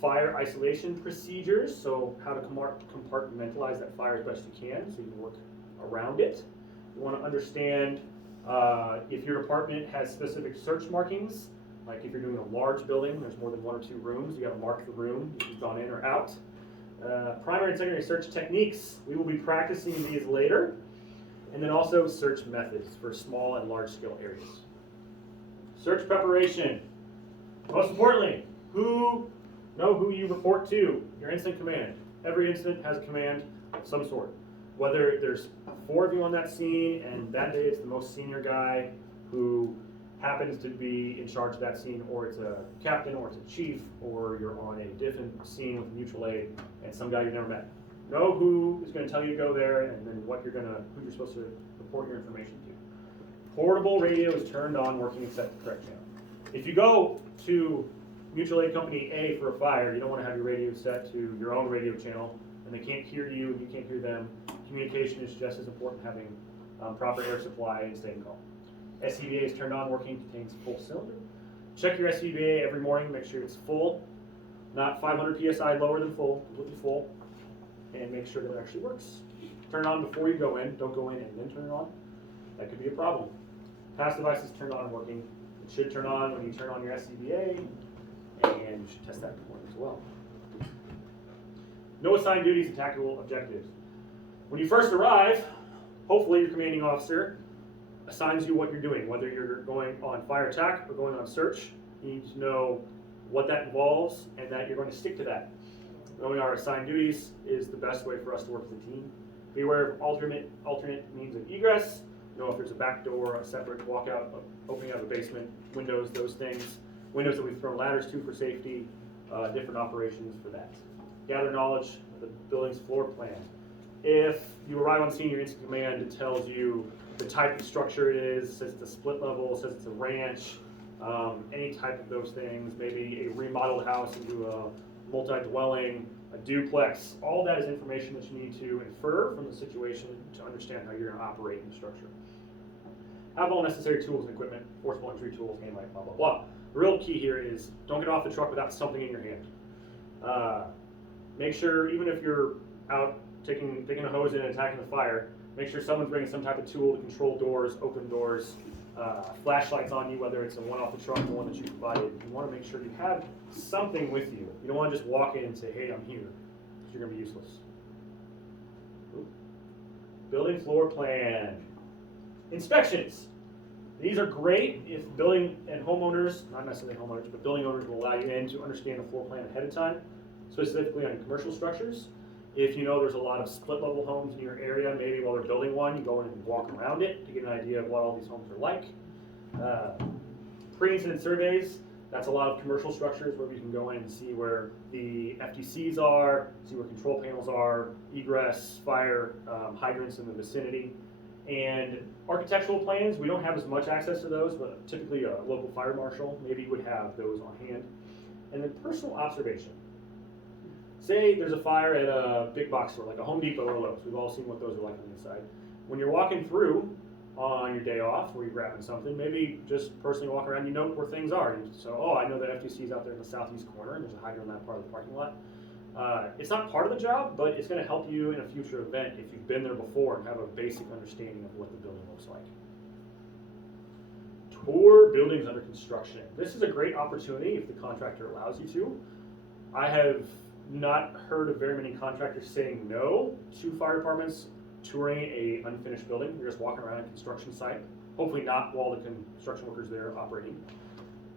fire isolation procedures, so how to compartmentalize that fire as best you can so you can work around it. You want to understand if your department has specific search markings, like if you're doing a large building, there's more than 1 or 2 rooms, you got to mark the room if you've gone in or out. Primary and secondary search techniques, we will be practicing these later. And then also search methods for small and large scale areas. Search preparation. Most importantly, know who you report to, your incident command. Every incident has a command of some sort. Whether there's 4 of you on that scene and that day it's the most senior guy who happens to be in charge of that scene, or it's a captain, or it's a chief, or you're on a different scene with mutual aid and some guy you've never met. Know who is going to tell you to go there and then who you're supposed to report your information to. Portable radio is turned on, working and set the correct channel. If you go to mutual aid company A for a fire, you don't want to have your radio set to your own radio channel and they can't hear you and you can't hear them. Communication is just as important, having proper air supply and staying calm. SCBA is turned on, working, contains full cylinder. Check your SCBA every morning, make sure it's full, not 500 PSI lower than full, completely full, and make sure that it actually works. Turn it on before you go in, don't go in and then turn it on. That could be a problem. Pass device is turned on and working. It should turn on when you turn on your SCBA, and you should test that before as well. No assigned duties and tactical objectives. When you first arrive, hopefully your commanding officer assigns you what you're doing, whether you're going on fire attack or going on search. You need to know what that involves and that you're going to stick to that. Knowing our assigned duties is the best way for us to work as a team. Be aware of alternate means of egress. Know if there's a back door, a separate walkout, opening out of a basement, windows, those things. Windows that we've thrown ladders to for safety, different operations for that. Gather knowledge of the building's floor plan. If you arrive on scene, your incident command, it tells you the type of structure it is, says it's a split level, says it's a ranch, any type of those things, maybe a remodeled house into a multi-dwelling, a duplex. All that is information that you need to infer from the situation to understand how you're going to operate in the structure. Have all necessary tools and equipment, forcible entry tools, name like blah, blah, blah. The real key here is don't get off the truck without something in your hand. Make sure, even if you're out taking a hose in and attacking the fire, make sure someone's bringing some type of tool to control doors, open doors, flashlights on you, whether it's the one off the truck or the one that you provided. You want to make sure you have something with you. You don't want to just walk in and say, hey, I'm here, because you're going to be useless. Ooh. Building floor plan. Inspections. These are great if building and homeowners, not necessarily homeowners, but building owners will allow you in to understand the floor plan ahead of time, specifically on commercial structures. If you know there's a lot of split level homes in your area, maybe while they're building one, you go in and walk around it to get an idea of what all these homes are like. Pre-incident surveys, That's a lot of commercial structures where we can go in and see where the FTCs are, see where control panels are, egress, fire, hydrants in the vicinity. And architectural plans, we don't have as much access to those, but typically a local fire marshal maybe would have those on hand. And then personal observation. Say there's a fire at a big box store, like a Home Depot or Lowe's. We've all seen what those are like on the inside. When you're walking through on your day off, or you're grabbing something, maybe just personally walk around, you know where things are. And so, oh, I know the FTC is out there in the southeast corner, and there's a hydrant in that part of the parking lot. It's not part of the job, but it's going to help you in a future event if you've been there before and have a basic understanding of what the building looks like. Tour buildings under construction. This is a great opportunity if the contractor allows you to. I have not heard of very many contractors saying no to fire departments touring a unfinished building. You're just walking around a construction site, hopefully not while the construction workers there are operating.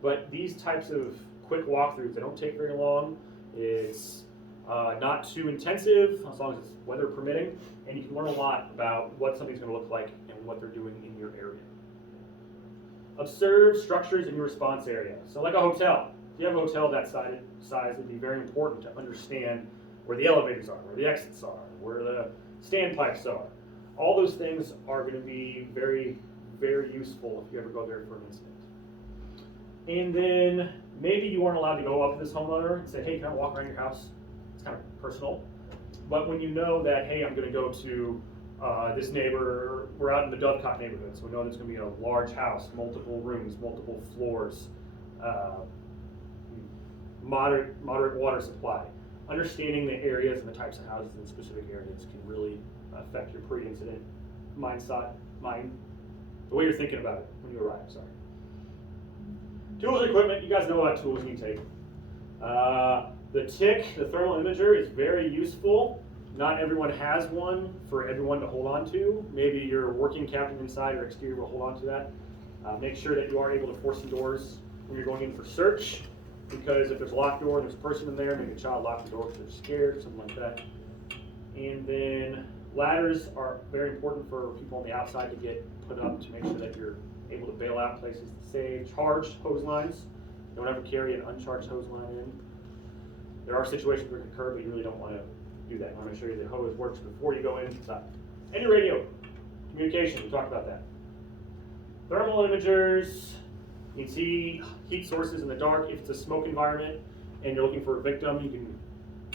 But these types of quick walkthroughs, they don't take very long. It's not too intensive, as long as it's weather permitting, and you can learn a lot about what something's going to look like and what they're doing in your area. Observe structures in your response area. So like a hotel. If you have a hotel that size, it'd be very important to understand where the elevators are, where the exits are, where the standpipes are. All those things are going to be very, very useful if you ever go there for an incident. And then maybe you weren't allowed to go up to this homeowner and say, hey, can I walk around your house? It's kind of personal. But when you know that, hey, I'm going to go to this neighbor, we're out in the Dovecot neighborhood, so we know there's going to be a large house, multiple rooms, multiple floors, moderate water supply. Understanding the areas and the types of houses in specific areas can really affect your pre-incident the way you're thinking about it when you arrive. Sorry. Tools and equipment. You guys know what tools you take. The TIC, the thermal imager, is very useful. Not everyone has one for everyone to hold on to. Maybe your working captain inside or exterior will hold on to that. Make sure that you are able to force the doors when you're going in for search, because if there's a locked door and there's a person in there, maybe a child locked the door because they're scared, something like that. And then ladders are very important for people on the outside to get put up to make sure that you're able to bail out places to save. Charged hose lines. Don't ever carry an uncharged hose line in. There are situations where it can occur, but you really don't want to do that. You want to make sure the hose works before you go in. Any radio, communication, we talked about that. Thermal imagers, you can see heat sources in the dark. If it's a smoke environment and you're looking for a victim, you can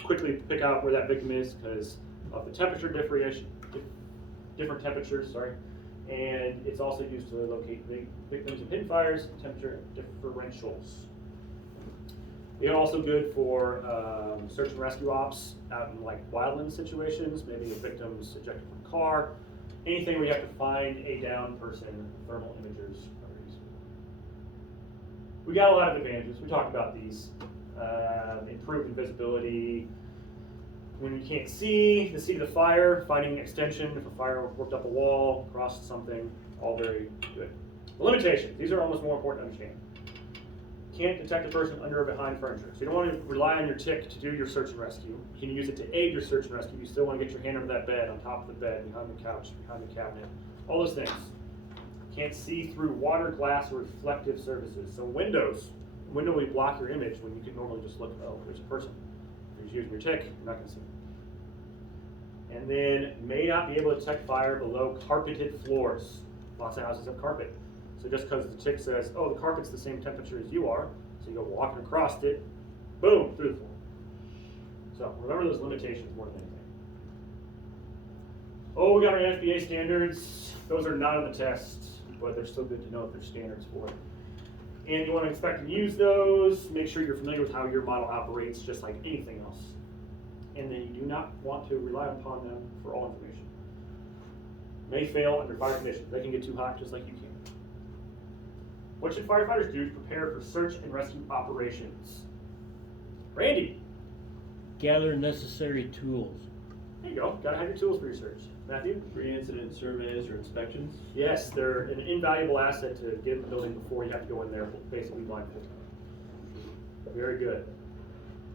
quickly pick out where that victim is because of the temperature different temperatures, and it's also used to locate victims of hidden fires, temperature differentials. They're also good for search and rescue ops out in like wildland situations, maybe a victim's ejected from a car, anything where you have to find a downed person. Thermal imagers are very useful. We got a lot of advantages. We talked about these. Improved invisibility. When you can't see the seat of the fire, finding an extension, if a fire worked up a wall, crossed something, all very good. The limitations, these are almost more important to understand. Can't detect a person under or behind furniture. So you don't want to rely on your TIC to do your search and rescue. You can use it to aid your search and rescue. You still want to get your hand under that bed, on top of the bed, behind the couch, behind the cabinet, all those things. Can't see through water, glass, or reflective surfaces. So windows, a window will block your image when you can normally just look, oh, there's a person. If you're using your TIC, you're not going to see it. And then may not be able to detect fire below carpeted floors. Lots of houses have carpet. So just because the TIC says, oh, the carpet's the same temperature as you are, so you go walking across it, boom, through the floor. So remember those limitations more than anything. Oh, we got our FBA standards. Those are not on the test, but they're still good to know if there's standards for it. And you want to inspect and use those. Make sure you're familiar with how your model operates, just like anything else. And then you do not want to rely upon them for all information. May fail under fire conditions. They can get too hot just like you can. What should firefighters do to prepare for search and rescue operations? Randy. Gather necessary tools. There you go. Gotta have your tools for your search. Matthew? Pre-incident surveys or inspections. Yes, they're an invaluable asset to get in the building before you have to go in there, basically blindfolded. Very good.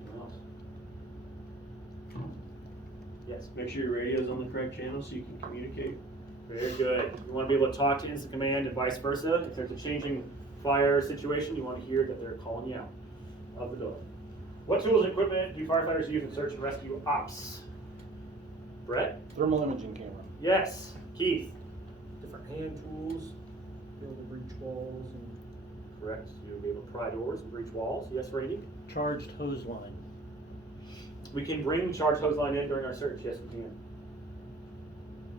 Anyone else? Yes. Make sure your radio's on the correct channel so you can communicate. Very good. You want to be able to talk to instant command and vice versa. If there's a changing fire situation, you want to hear that they're calling you out of the building. What tools and equipment do firefighters use in search and rescue ops? Brett? Thermal imaging camera. Yes. Keith? Different hand tools, be able to breach walls and. Correct. You'll be able to pry doors and breach walls. Yes, Randy? Charged hose line. We can bring charged hose line in during our search. Yes, we can.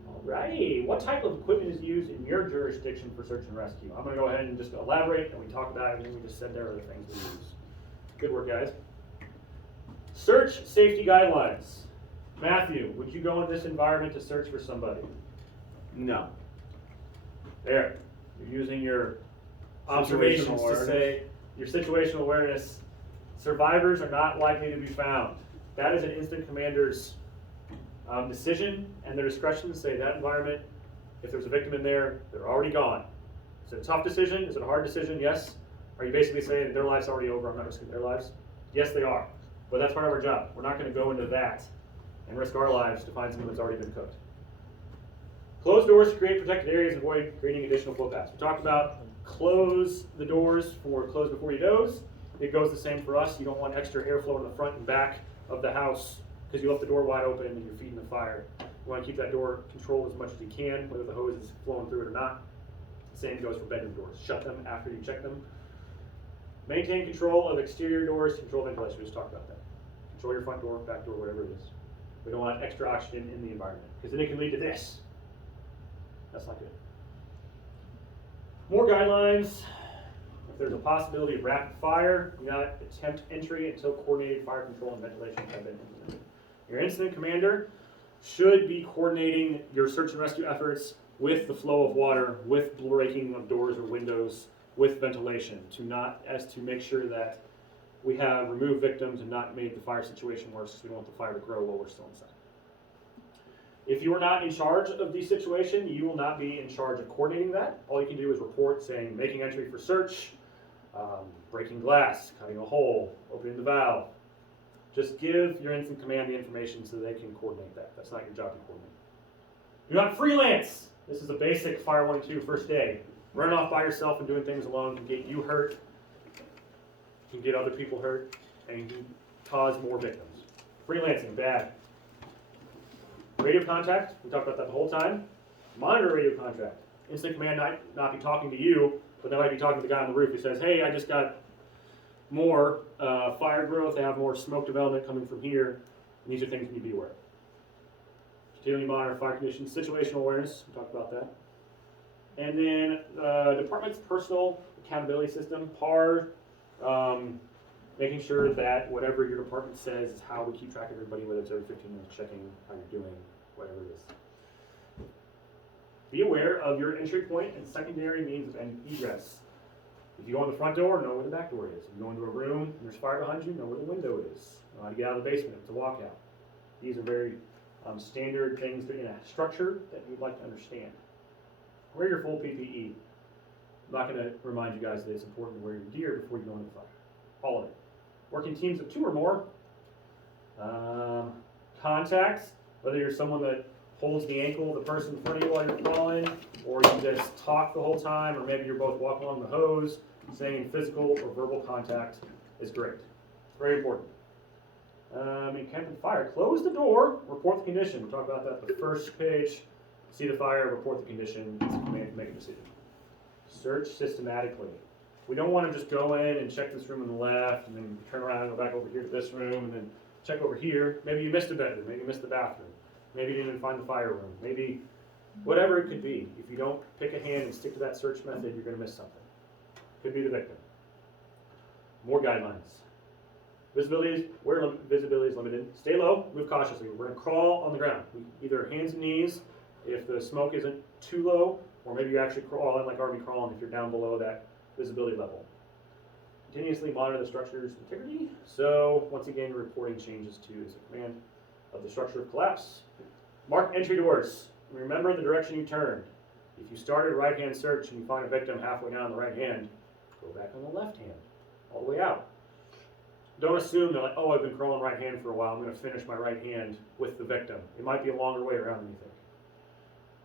Alrighty. What type of equipment is used in your jurisdiction for search and rescue? I'm going to go ahead and just elaborate, and we talk about everything we just said there are the things we use. Good work, guys. Search safety guidelines. Matthew, would you go in this environment to search for somebody? No. There. You're using your observations Situational to awareness. say your situational awareness. Survivors are not likely to be found. That is an instant commander's decision and their discretion to say that environment, if there's a victim in there, they're already gone. Is it a tough decision? Is it a hard decision? Yes. Are you basically saying their life's already over, I'm not risking their lives? Yes, they are. But that's part of our job. We're not going to go into that and risk our lives to find someone that's already been cooked. Close doors to create protected areas and avoid creating additional flow paths. We talked about close the doors for close before you doze. It goes the same for us. You don't want extra airflow in the front and back of the house because you left the door wide open and you're feeding the fire. You want to keep that door controlled as much as you can, whether the hose is flowing through it or not. Same goes for bedroom doors. Shut them after you check them. Maintain control of exterior doors, control ventilation. We just talked about that. Control your front door, back door, whatever it is. We don't want extra oxygen in the environment because then it can lead to this. That's not good. More guidelines. If there's a possibility of rapid fire, do not attempt entry until coordinated fire control and ventilation have been implemented. Your incident commander should be coordinating your search and rescue efforts with the flow of water, with breaking of doors or windows, with ventilation, to make sure that we have removed victims and not made the fire situation worse, because we don't want the fire to grow while we're still inside. If you are not in charge of the situation, you will not be in charge of coordinating that. All you can do is report saying making entry for search, breaking glass, cutting a hole, opening the valve. Just give your incident command the information so they can coordinate that. That's not your job to coordinate. Do not freelance. This is a basic Fire 1 and 2 first aid. Running off by yourself and doing things alone can get you hurt, can get other people hurt, and can cause more victims. Freelancing, bad. Radio contact, we talked about that the whole time. Monitor radio contact. Incident command might not be talking to you, but they might be talking to the guy on the roof who says, hey, I just got more fire growth, I have more smoke development coming from here, and these are things you need to be aware of. Continually monitor fire conditions, situational awareness, we talked about that. And then department's personal accountability system, PAR, making sure that whatever your department says is how we keep track of everybody, whether it's every 15 minutes checking how you're doing, whatever it is. Be aware of your entry point and secondary means of egress. If you go in the front door, know where the back door is. If you go into a room and there's fire behind you, know where the window is. Know how to get out of the basement, it's a walkout. These are very standard things in a structure that you'd like to understand. Wear your full PPE. I'm not going to remind you guys that it's important to wear your gear before you go into the fire. All of it. Work in teams of 2 or more. Contacts, whether you're someone that holds the ankle of the person in front of you while you're crawling, or you just talk the whole time, or maybe you're both walking along the hose, saying physical or verbal contact is great. Very important. Encampment fire. Close the door, report the condition. We'll talk about that the first page. See the fire, report the condition, make a decision. Search systematically. We don't want to just go in and check this room on the left, and then turn around and go back over here to this room, and then check over here. Maybe you missed a bedroom, maybe you missed the bathroom, maybe you didn't even find the fire room, maybe whatever it could be. If you don't pick a hand and stick to that search method, you're going to miss something. Could be the victim. More guidelines. Visibility, where visibility is limited. Stay low, move cautiously. We're going to crawl on the ground. Either hands and knees if the smoke isn't too low, or maybe you actually crawl in like army crawling if you're down below that visibility level. Continuously monitor the structure's integrity. So once again, you're reporting changes to the command of the structure of collapse. Mark entry doors. Remember the direction you turned. If you started a right-hand search and you find a victim halfway down the right hand, go back on the left hand, all the way out. Don't assume that, like, oh, I've been crawling right hand for a while, I'm going to finish my right hand with the victim. It might be a longer way around than you think.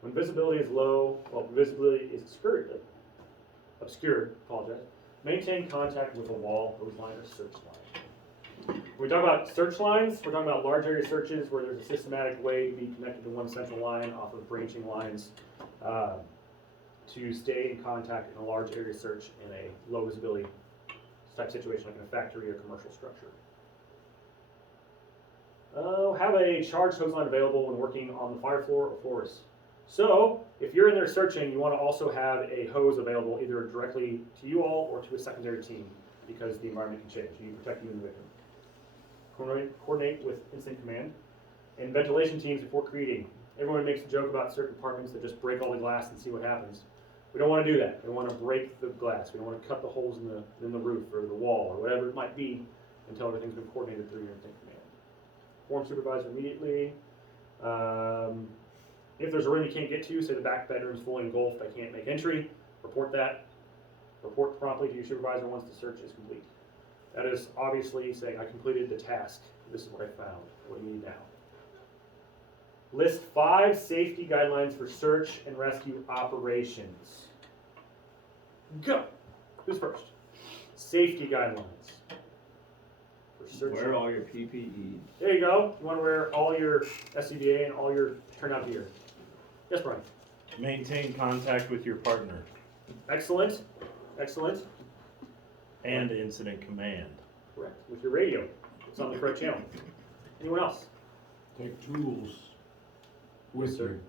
When visibility is low, well, visibility is discouraged. obscured, apologize. Maintain contact with a wall, hose line, or search line. When we talk about search lines, we're talking about large area searches where there's a systematic way to be connected to one central line off of branching lines to stay in contact in a large area search in a low visibility type situation like in a factory or commercial structure. Have a charged hose line available when working on the fire floor or floors. So, if you're in there searching, you want to also have a hose available either directly to you all or to a secondary team because the environment can change. You need to protect you and the victim. Coordinate with incident command and ventilation teams before creating. Everyone makes a joke about certain apartments that just break all the glass and see what happens. We don't want to do that. We want to break the glass. We don't want to cut the holes in the roof or the wall or whatever it might be until everything's been coordinated through your incident command. Inform supervisor immediately. If there's a room you can't get to, say the back bedroom's fully engulfed, I can't make entry, report that. Report promptly to your supervisor once the search is complete. That is obviously saying I completed the task. This is what I found. What do you need now? List 5 safety guidelines for search and rescue operations. Go. Who's first? Safety guidelines. For search. Wear all your PPE. There you go. You want to wear all your SCBA and all your turnout gear. Yes, Brian. Maintain contact with your partner Excellent. Excellent. and incident command. Correct. With your radio. It's on the correct channel. Anyone else? Take tools with Sir.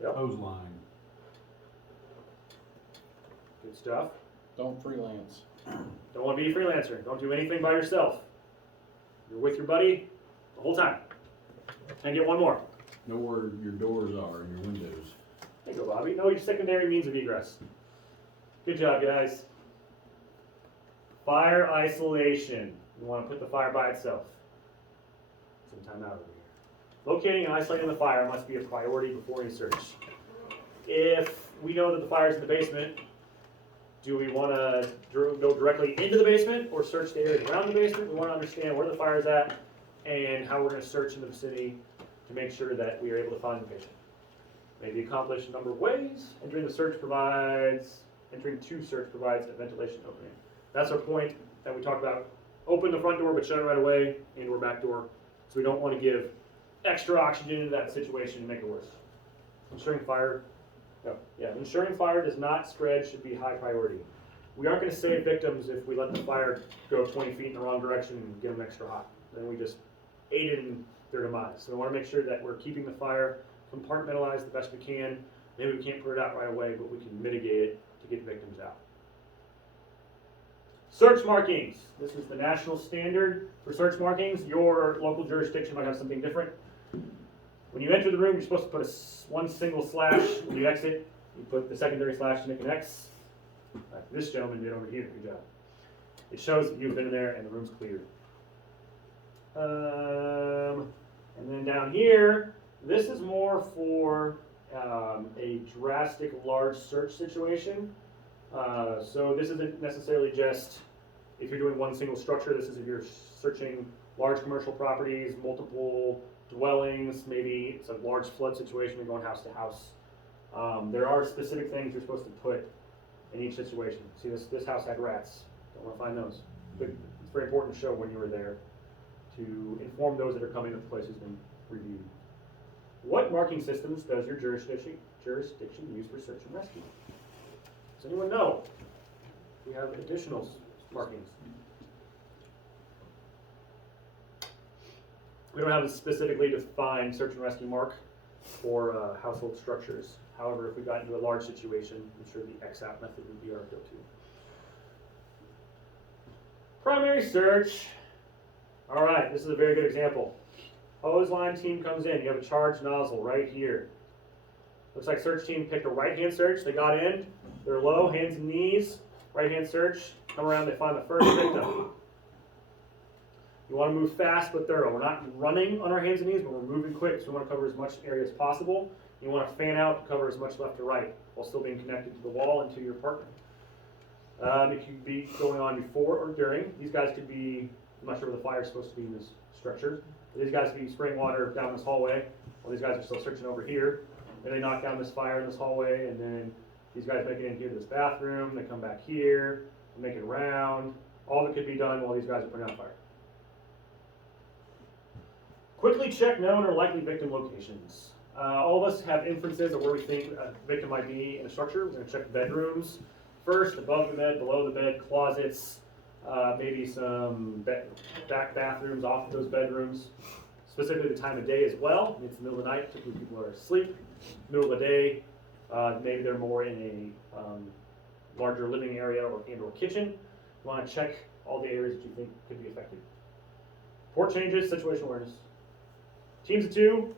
your Yep. hose line. Good stuff. Don't freelance. Don't want to be a freelancer. Don't do anything by yourself. You're with your buddy the whole time. And get one more. Know where your doors are and your windows. There you go, Bobby. Know your secondary means of egress. Good job, guys. Fire isolation. You want to put the fire by itself. Some time out over here. Locating and isolating the fire must be a priority before any search. If we know that the fire is in the basement, do we want to go directly into the basement or search the area around the basement? We want to understand where the fire is at and how we're going to search in the vicinity to make sure that we are able to find the patient. May be accomplished a number of ways. Entering to search provides a ventilation opening. That's our point that we talked about. Open the front door but shut it right away and or back door. So we don't want to give extra oxygen into that situation and make it worse. Ensuring fire does not spread should be high priority. We aren't going to save victims if we let the fire go 20 feet in the wrong direction and get them extra hot. Then we just aided in their demise. So we want to make sure that we're keeping the fire compartmentalized the best we can. Maybe we can't put it out right away, but we can mitigate it to get victims out. Search markings. This is the national standard for search markings. Your local jurisdiction might have something different. When you enter the room, you're supposed to put one single slash. When you exit, you put the secondary slash to make an X. Like this gentleman did over here. Good job. It shows that you've been in there and the room's cleared. And then down here, this is more for a drastic large search situation. So this isn't necessarily just if you're doing one single structure. This is if you're searching large commercial properties, multiple dwellings, maybe it's a large flood situation, you're going house to house. There are specific things you're supposed to put in each situation. See, this house had rats. Don't want to find those. But it's very important to show when you were there to inform those that are coming that the place has been reviewed. What marking systems does your jurisdiction use for search and rescue? Does anyone know? We have additional markings. We don't have a specifically defined search and rescue mark for household structures. However, if we got into a large situation, I'm sure the X-out method would be our go-to. Primary search. All right, this is a very good example. Hose line team comes in. You have a charged nozzle right here. Looks like search team picked a right-hand search. They got in. They're low, hands and knees. Right-hand search. Come around, they find the first victim. You want to move fast but thorough. We're not running on our hands and knees, but we're moving quick, so we want to cover as much area as possible. You want to fan out and cover as much left to right while still being connected to the wall and to your partner. It could be going on before or during. These guys could be, I'm not sure where the fire is supposed to be in this structure. But these guys could be spraying water down this hallway while these guys are still searching over here. And they knock down this fire in this hallway, and then These guys make it in here to this bathroom, they come back here, they make it around. All that could be done while these guys are putting out fire. Quickly check known or likely victim locations. All of us have inferences of where we think a victim might be in a structure. We're going to check the bedrooms first, above the bed, below the bed, closets, maybe some back bathrooms off of those bedrooms. Specifically the time of day as well. It's the middle of the night, typically people are asleep. Middle of the day, maybe they're more in a larger living area or kitchen. You want to check all the areas that you think could be affected. Port changes, situational awareness. Teams of 2,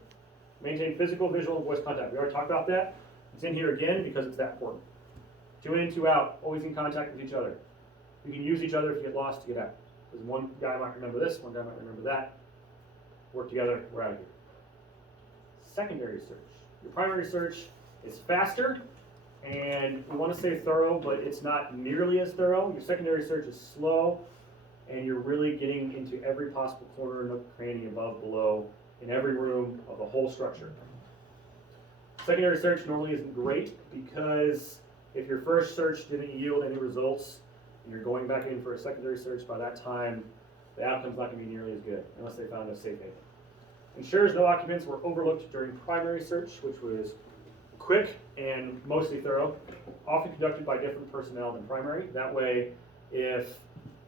maintain physical, visual, and voice contact. We already talked about that. It's in here again because it's that important. 2 in, 2 out, always in contact with each other. You can use each other if you get lost to get out. Because one guy might remember this, one guy might remember that. Work together, we're out of here. Secondary search. Your primary search is faster, and we want to say thorough, but it's not nearly as thorough. Your secondary search is slow, and you're really getting into every possible corner, nook, cranny, above, below, in every room of the whole structure. Secondary search normally isn't great because if your first search didn't yield any results and you're going back in for a secondary search, by that time the outcome's not going to be nearly as good unless they found a safe haven. Ensures no occupants were overlooked during primary search, which was quick and mostly thorough, often conducted by different personnel than primary. That way, if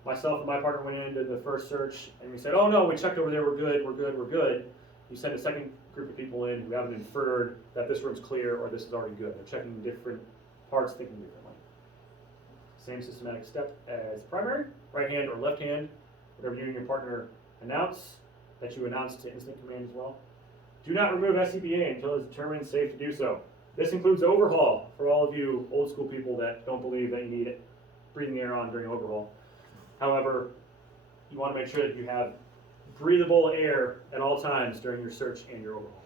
myself and my partner went into the first search and we said, oh no, we checked over there, we're good, we're good, we're good, you send a second group of people in who haven't inferred that this room's clear or this is already good. They're checking different parts, thinking differently. Same systematic step as primary, right hand or left hand, whatever you and your partner announce, that you announce to instant command as well. Do not remove SCBA until it's determined safe to do so. This includes overhaul for all of you old school people that don't believe that you need it, breathing air on during overhaul. However, you want to make sure that you have breathable air at all times during your search and your overhaul.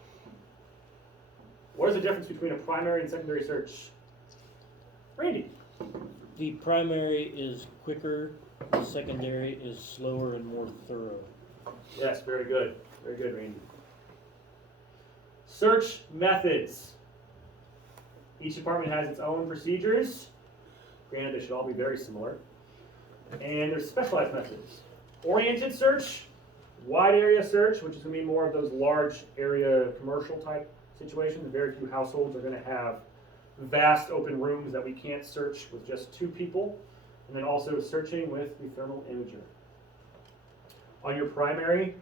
What is the difference between a primary and secondary search? Randy. The primary is quicker, the secondary is slower and more thorough. Yes, very good. Very good, Randy. Search methods. Each department has its own procedures. Granted, they should all be very similar. And there's specialized methods. Oriented search, wide area search, which is going to be more of those large area commercial type situations. Very few households are going to have vast open rooms that we can't search with just 2 people. And then also searching with the thermal imager. On your primary,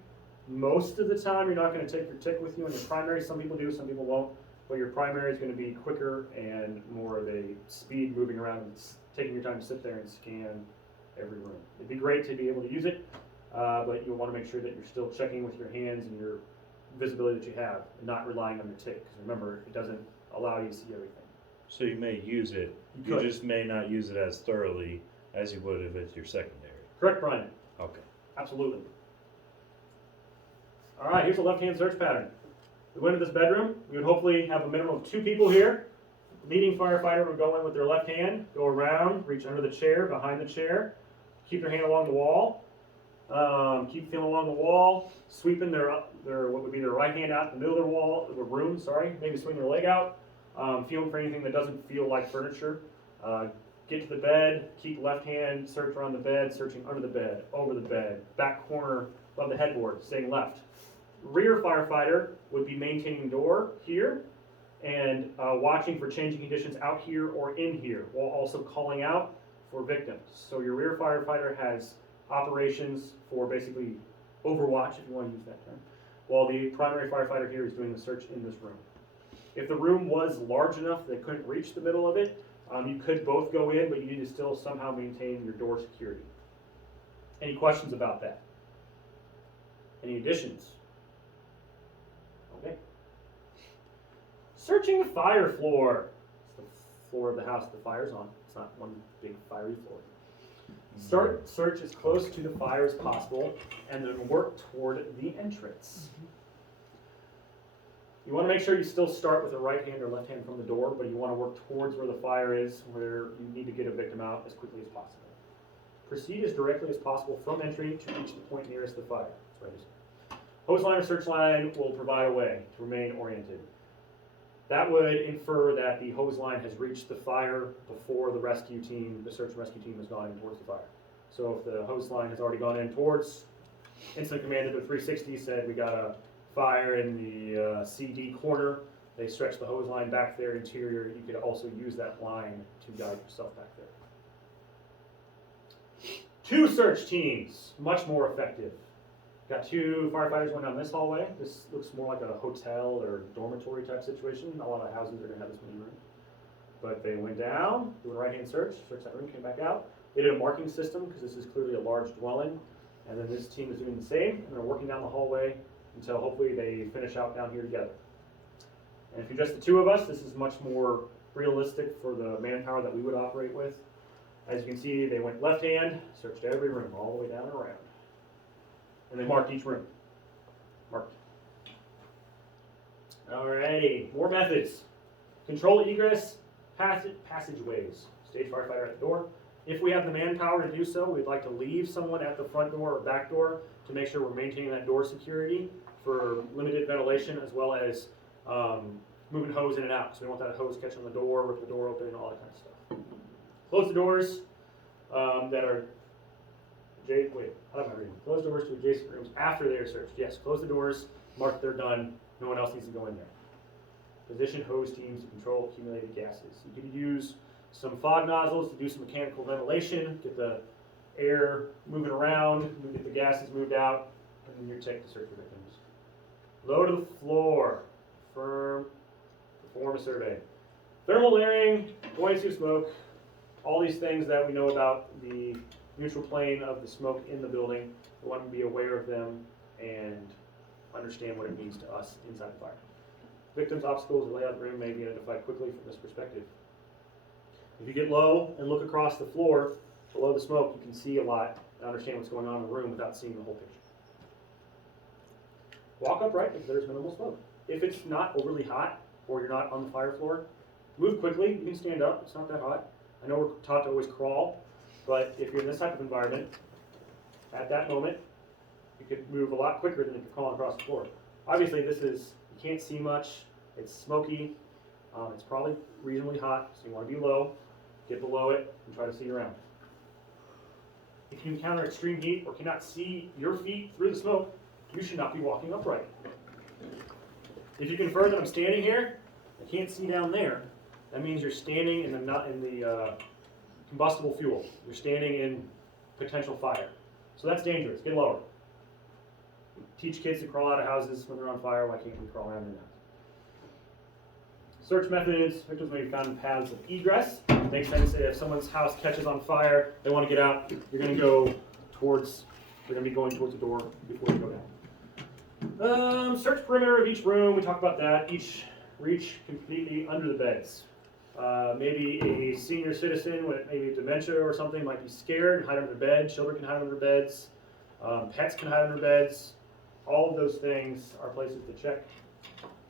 most of the time you're not going to take your tick with you on your primary. Some people do, some people won't. But your primary is going to be quicker and more of a speed moving around and taking your time to sit there and scan every room. It'd be great to be able to use it, but you'll want to make sure that you're still checking with your hands and your visibility that you have and not relying on your tick. Because remember, it doesn't allow you to see everything. So you may use it, you just may not use it as thoroughly as you would if it's your secondary. Correct, Brian. Okay. Absolutely. All right, here's a left-hand search pattern. We went into this bedroom. We would hopefully have a minimum of 2 people here. The leading firefighter would go in with their left hand, go around, reach under the chair, behind the chair, keep their hand along the wall, keep feeling along the wall, sweeping their what would be their right hand out in the middle of the wall, the room, maybe swing their leg out, feeling for anything that doesn't feel like furniture. Get to the bed, keep left hand, search around the bed, searching under the bed, over the bed, back corner of the headboard, staying left. Rear firefighter would be maintaining door here and watching for changing conditions out here or in here, while also calling out for victims. So your rear firefighter has operations for basically overwatch, if you want to use that term, while the primary firefighter here is doing the search in this room. If the room was large enough that they couldn't reach the middle of it, you could both go in, but you need to still somehow maintain your door security. Any questions about that? Any additions? Okay. Searching the fire floor. It's the floor of the house the fire's on. It's not one big fiery floor. Start search as close to the fire as possible and then work toward the entrance. You want to make sure you still start with the right hand or left hand from the door, but you want to work towards where the fire is, where you need to get a victim out as quickly as possible. Proceed as directly as possible from entry to reach the point nearest the fire. That's right. Hose line or search line will provide a way to remain oriented. That would infer that the hose line has reached the fire before the rescue team, the search and rescue team, has gone in towards the fire. So if the hose line has already gone in towards, incident command to the 360 said we got a fire in the CD corner. They stretched the hose line back there interior. You could also use that line to guide yourself back there. 2 search teams, much more effective. Got 2 firefighters going down this hallway. This looks more like a hotel or dormitory type situation. A lot of houses are gonna have this many rooms. But they went down, doing a right-hand search that room, came back out. They did a marking system because this is clearly a large dwelling. And then this team is doing the same, and they're working down the hallway until hopefully they finish out down here together. And if you're just the 2 of us, this is much more realistic for the manpower that we would operate with. As you can see, they went left hand, searched every room all the way down and around. And they marked each room. Marked. Alrighty, more methods. Control egress, passageways. Stage firefighter at the door. If we have the manpower to do so, we'd like to leave someone at the front door or back door to make sure we're maintaining that door security for limited ventilation, as well as moving hose in and out. So we don't want that hose catching the door, rip the door open, and all that kind of stuff. Close the doors that are how am I reading? Close doors to adjacent rooms after they are searched. Yes, close the doors, mark they're done. No one else needs to go in there. Position hose teams to control accumulated gases. You can use some fog nozzles to do some mechanical ventilation, get the air moving around, get the gases moved out, and then you're checked to search for victims. Low to the floor. Perform a survey. Thermal layering, buoyancy of smoke, all these things that we know about the neutral plane of the smoke in the building. We want to be aware of them and understand what it means to us inside the fire. Victims, obstacles, and layout of the room may be identified quickly from this perspective. If you get low and look across the floor below the smoke, you can see a lot and understand what's going on in the room without seeing the whole picture. Walk upright if there's minimal smoke. If it's not overly hot or you're not on the fire floor, move quickly. You can stand up. It's not that hot. I know we're taught to always crawl, but if you're in this type of environment, at that moment, you could move a lot quicker than if you're crawling across the floor. Obviously, you can't see much. It's smoky. It's probably reasonably hot, so you want to be low. Get below it and try to see around. If you encounter extreme heat or cannot see your feet through the smoke, you should not be walking upright. If you confirm that I'm standing here, I can't see down there, that means you're standing in the combustible fuel. You're standing in potential fire. So that's dangerous. Get lower. Teach kids to crawl out of houses when they're on fire. Why can't we crawl around in them? Search methods. Victims may be found in paths of egress. Makes sense if someone's house catches on fire, they want to get out, they're going to be going towards the door before you go down. Search perimeter of each room. We talked about that. Each reach completely under the beds. Maybe a senior citizen with maybe dementia or something might be scared and hide under their bed. Children can hide under their beds. Pets can hide under beds. All of those things are places to check.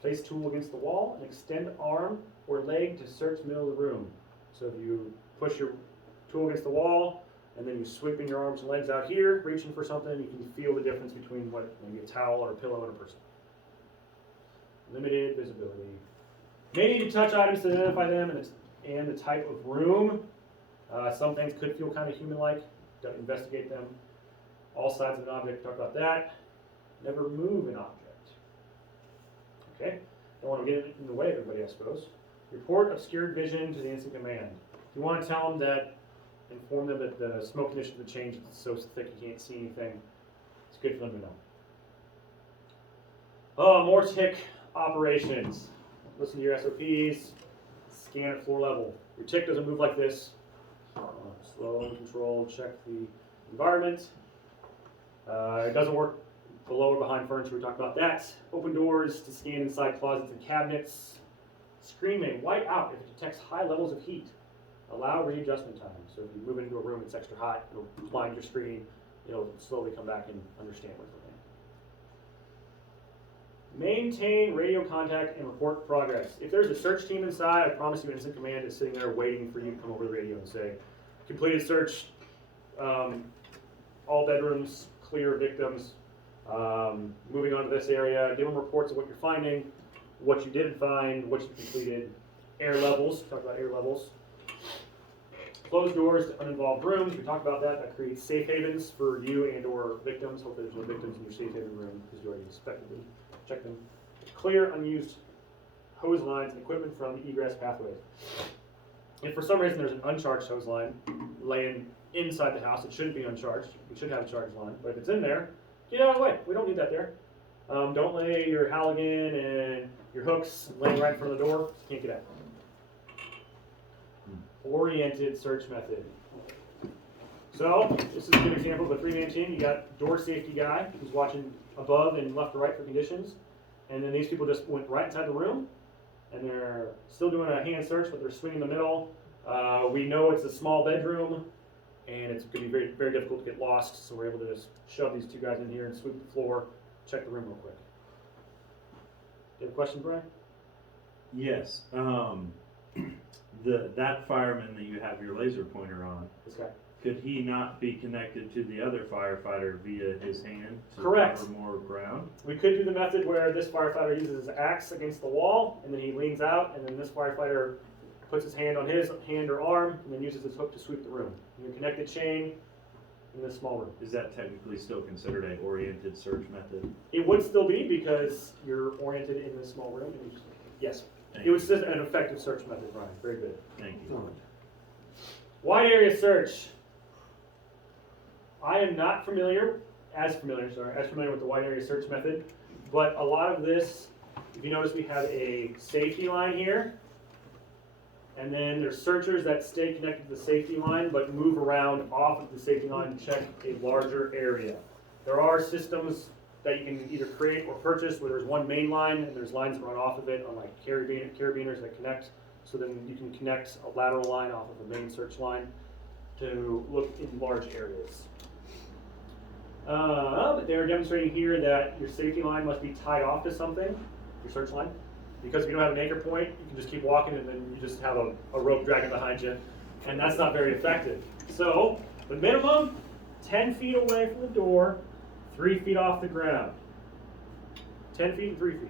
Place tool against the wall and extend arm or leg to search middle of the room. So if you push your tool against the wall and then you sweeping your arms and legs out here, reaching for something, you can feel the difference between maybe a towel or a pillow and a person. Limited visibility. May need to touch items to identify them and the type of room. Some things could feel kind of human-like. Don't investigate them. All sides of an object, talk about that. Never move an object. Okay? Don't want to get in the way of everybody, I suppose. Report obscured vision to the incident command. If you want to tell them inform them that the smoke conditions have changed, it's so thick you can't see anything. It's good for them to know. Oh, more tick operations. Listen to your SOPs. Scan at floor level. Your tick doesn't move like this. Slow and controlled. Check the environment. It doesn't work below or behind furniture. We talked about that. Open doors to scan inside closets and cabinets. Screen may white out if it detects high levels of heat. Allow readjustment time. So if you move into a room that's extra hot, it'll blind your screen. It'll slowly come back and understand what's going on. Maintain radio contact and report progress. If there's a search team inside, I promise you incident command is sitting there waiting for you to come over the radio and say, completed search, all bedrooms, clear victims, moving on to this area, give them reports of what you're finding. what you didn't find, what you completed, air levels, talk about air levels. Closed doors to uninvolved rooms, we talked about that. That creates safe havens for you and or victims. Hopefully there's no victims in your safe haven room because you already inspected them, checked them. Clear unused hose lines and equipment from egress pathways. If for some reason there's an uncharged hose line laying inside the house, it shouldn't be uncharged. We should have a charged line. But if it's in there, get out of the way. We don't need that there. Don't lay your halogen and your hooks laying right in front of the door. Can't get out. Oriented search method. So this is a good example of a three-man team. You got door safety guy who's watching above and left to right for conditions, and then these people just went right inside the room, and they're still doing a hand search, but they're swinging the middle. We know it's a small bedroom, and it's going to be very, very difficult to get lost, so we're able to just shove these two guys in here and sweep the floor, check the room real quick. Do you have a question, Brian? Yes. That fireman that you have your laser pointer on, This guy. could he not be connected to the other firefighter via his hand to Correct. cover more ground? We could do the method where this firefighter uses his axe against the wall, and then he leans out, and then this firefighter puts his hand on his hand or arm, and then uses his hook to sweep the room. And your connected chain in this small room. Is that technically still considered a oriented search method? It would still be because you're oriented in this small room. And you just, yes, Thank it was you. just an effective search method, Brian. Very good. Thank you. Wide area search. I am not as familiar with the wide area search method, but a lot of this, if you notice, we have a safety line here, and then there's searchers that stay connected to the safety line but move around off of the safety line to check a larger area. There are systems that you can either create or purchase where there's one main line and there's lines that run off of it on like carabiners that connect, so then you can connect a lateral line off of the main search line to look in large areas. But they're demonstrating here that your safety line must be tied off to something, your search line. Because if you don't have an anchor point, you can just keep walking and then you just have a rope dragging behind you. And that's not very effective. So, the minimum, 10 feet away from the door, 3 feet off the ground. 10 feet and 3 feet.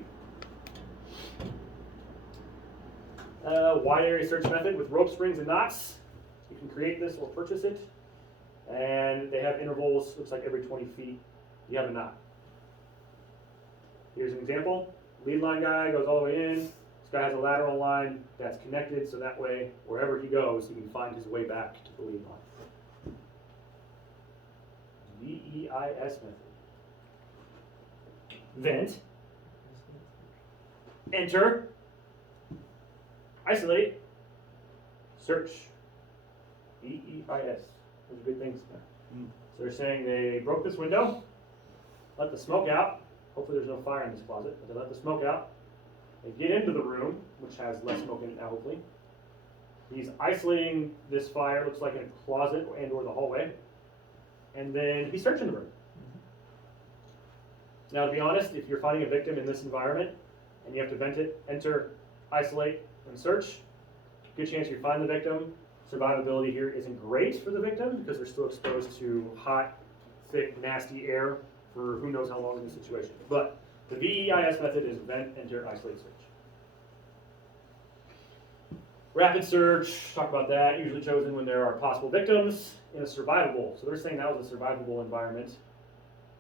Wide area search method with rope springs and knots. You can create this or purchase it. And they have intervals, looks like every 20 feet, you have a knot. Here's an example. Lead line guy goes all the way in. This guy has a lateral line that's connected, so that way, wherever he goes, he can find his way back to the lead line. VEIS method. Vent. Enter. Isolate. Search. VEIS. Those are good things. So they're saying they broke this window, let the smoke out. Hopefully there's no fire in this closet, but they let the smoke out. They get into the room, which has less smoke in it now, hopefully. He's isolating this fire, looks like in a closet and or the hallway. And then he's searching the room. Now, to be honest, if you're finding a victim in this environment and you have to vent it, enter, isolate, and search, good chance you find the victim. Survivability here isn't great for the victim because they're still exposed to hot, thick, nasty air for who knows how long in the situation. But the VEIS method is vent, enter, isolate, search. Rapid search, talk about that, usually chosen when there are possible victims in a survivable. So they're saying that was a survivable environment.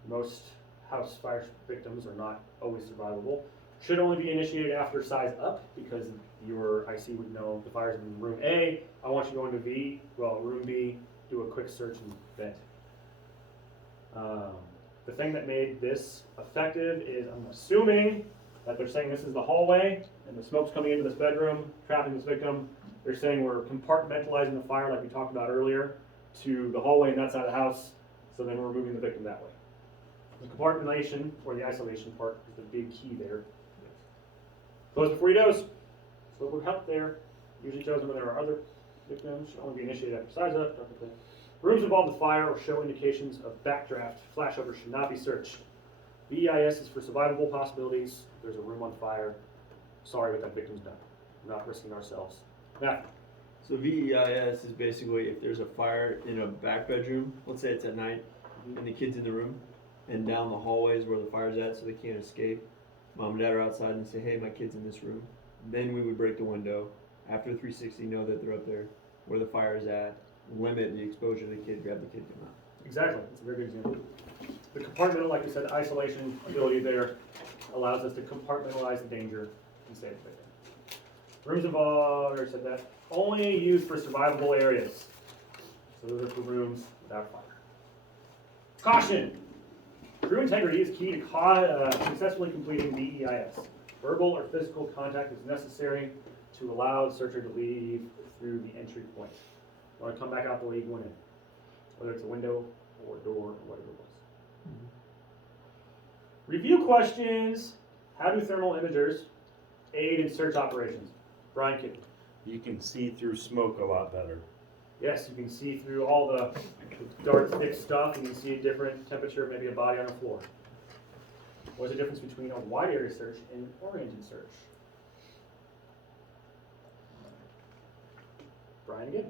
Most house fire victims are not always survivable. Should only be initiated after size up because your IC would know the fire's in room A. I want you to go into room B, do a quick search and vent. The thing that made this effective is I'm assuming that they're saying this is the hallway and the smoke's coming into this bedroom, trapping this victim. They're saying we're compartmentalizing the fire like we talked about earlier to the hallway and that side of the house, so then we're moving the victim that way. The compartmentalization or the isolation part is the big key there. Close before he does. So we're help there. Usually chosen when there are other victims. Should only be initiated after size up. Rooms involved with fire or show indications of backdraft. Flashover should not be searched. VEIS is for survivable possibilities. If there's a room on fire, sorry, but that victim's done. We're not risking ourselves. Matt. So VEIS is basically if there's a fire in a back bedroom, let's say it's at night, and the kid's in the room, and down the hallway is where the fire's at, so they can't escape. Mom and dad are outside and say, hey, my kid's in this room. Then we would break the window. After 360, know that they're up there, where the fire is at, limit the exposure to the kid, grab the kid, come out. Exactly, it's a very good example. The compartmental, like I said, isolation ability there allows us to compartmentalize the danger and save the victim. Rooms involved, I already said that, only used for survivable areas. So those are for rooms without fire. Caution! Crew integrity is key to successfully completing BEIS. Verbal or physical contact is necessary to allow the searcher to leave through the entry point. You want to come back out the way you went in, whether it's a window or a door or whatever it was. Review questions. How do thermal imagers aid in search operations? Brian Kidd. You can see through smoke a lot better. Yes, you can see through all the dark, thick stuff, and you can see a different temperature, maybe a body on the floor. What's the difference between a wide area search and an oriented search? Brian again.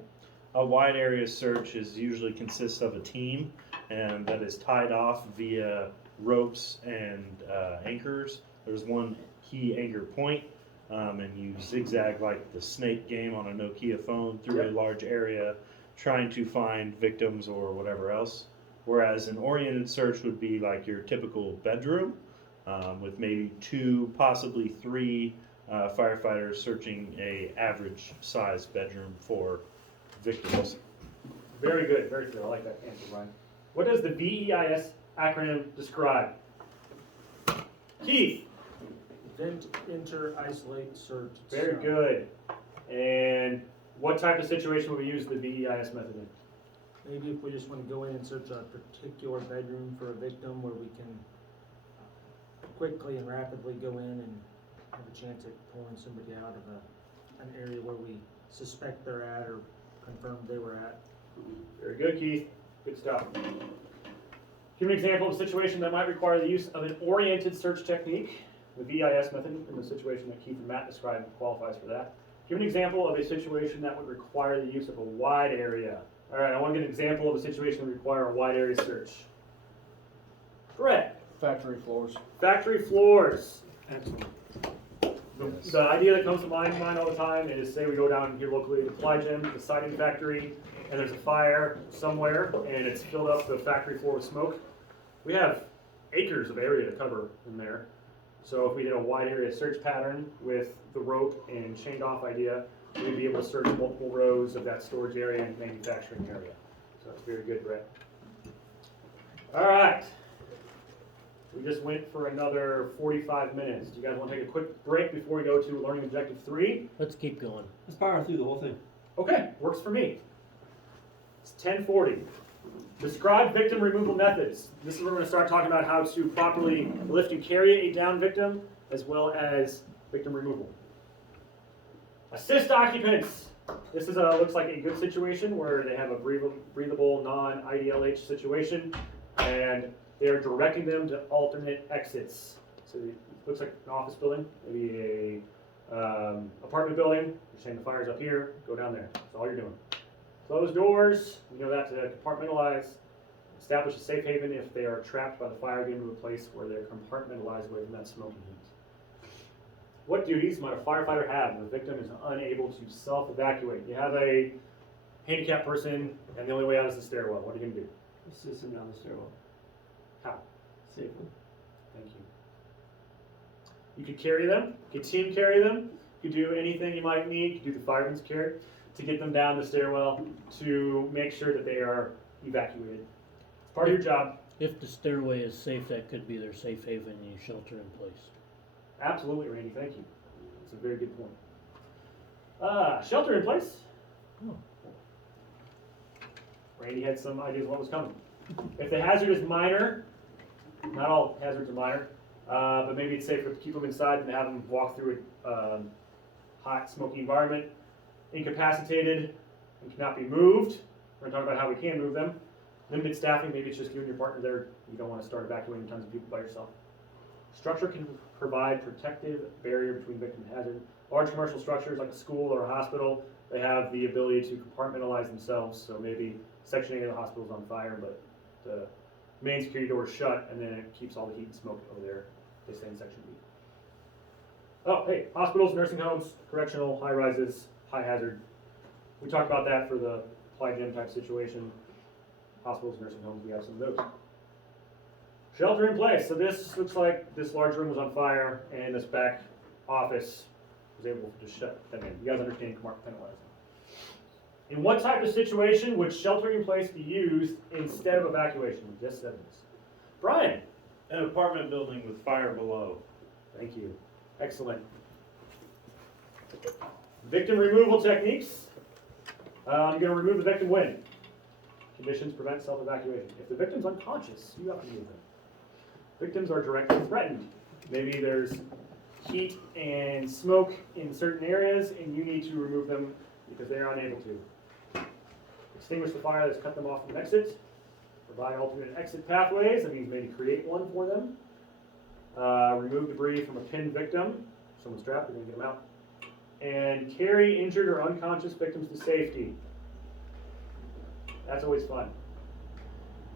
A wide area search usually consists of a team and that is tied off via ropes and anchors. There's one key anchor point, and you zigzag like the snake game on a Nokia phone through a large area trying to find victims or whatever else. Whereas an oriented search would be like your typical bedroom with maybe 2, possibly 3 firefighters searching a average sized bedroom for victims. Very good, very good. I like that answer, Brian. What does the BEIS acronym describe? Keith. Vent, enter, isolate, search. Very good. And what type of situation would we use the BEIS method in? Maybe if we just want to go in and search a particular bedroom for a victim where we can quickly and rapidly go in and have a chance at pulling somebody out of an area where we suspect they're at or confirmed they were at. Very good, Keith. Good stuff. Give an example of a situation that might require the use of an oriented search technique. The BIS method in the situation that Keith and Matt described qualifies for that. Give an example of a situation that would require the use of a wide area. All right, I want to get an example of a situation that would require a wide area search. Brett. Factory floors. Factory floors. Excellent. The idea that comes to my mind all the time is, say we go down here locally to the Fly Gym, the siding factory, and there's a fire somewhere, and it's filled up the factory floor with smoke. We have acres of area to cover in there. So if we did a wide area search pattern with the rope and chained off idea, we'd be able to search multiple rows of that storage area and manufacturing area. So that's very good, Brett. All right. We just went for another 45 minutes. Do you guys want to take a quick break before we go to learning objective 3? Let's keep going. Let's power through the whole thing. Okay, works for me. It's 10:40. Describe victim removal methods. This is where we're going to start talking about how to properly lift and carry a downed victim, as well as victim removal. Assist occupants. This is looks like a good situation where they have a breathable non-IDLH situation, and they are directing them to alternate exits. So it looks like an office building, maybe a apartment building. You're saying the fire's up here, go down there. That's all you're doing. Close doors, you know that to compartmentalize. Establish a safe haven if they are trapped by the fire, get them to a place where they're compartmentalized away from that smoking heat. What duties might a firefighter have when the victim is unable to self-evacuate? You have a handicapped person, and the only way out is the stairwell. What are you going to do? Assist them down the stairwell. How? Safely. Thank you. You could carry them, you could team carry them, you could do anything you might need, you could do the fireman's carry to get them down the stairwell to make sure that they are evacuated. It's part of your job. If the stairway is safe, that could be their safe haven and you shelter in place. Absolutely, Randy, thank you. That's a very good point. Shelter in place. Oh. Randy had some ideas of what was coming. If the hazard is minor, not all hazards are minor, but maybe it's safer to keep them inside than have them walk through a hot, smoky environment. Incapacitated and cannot be moved. We're going to talk about how we can move them. Limited staffing, maybe it's just you and your partner there. You don't want to start evacuating tons of people by yourself. Structure can provide protective barrier between victim and hazard. Large commercial structures like a school or a hospital, they have the ability to compartmentalize themselves. So maybe Section 8 of the hospital is on fire, but the main security door is shut, and then it keeps all the heat and smoke over there. They stay in Section B. Oh, hey, hospitals, nursing homes, correctional, high rises, high hazard. We talked about that for the apply gym type situation. Hospitals, nursing homes, we have some of those. Shelter in place. So this looks like this large room was on fire and this back office was able to just shut them in. You guys understand compartmentalizing. In what type of situation would sheltering in place be used instead of evacuation? We just said this. Brian. An apartment building with fire below. Thank you. Excellent. Victim removal techniques. You're going to remove the victim when? Conditions prevent self-evacuation. If the victim's unconscious, you have to move them. Victims are directly threatened. Maybe there's heat and smoke in certain areas and you need to remove them because they are unable to. Extinguish the fire that's cut them off from exit. Provide alternate exit pathways. That means maybe create one for them. Remove debris from a pinned victim. Someone's trapped, we're going to get them out. And carry injured or unconscious victims to safety. That's always fun.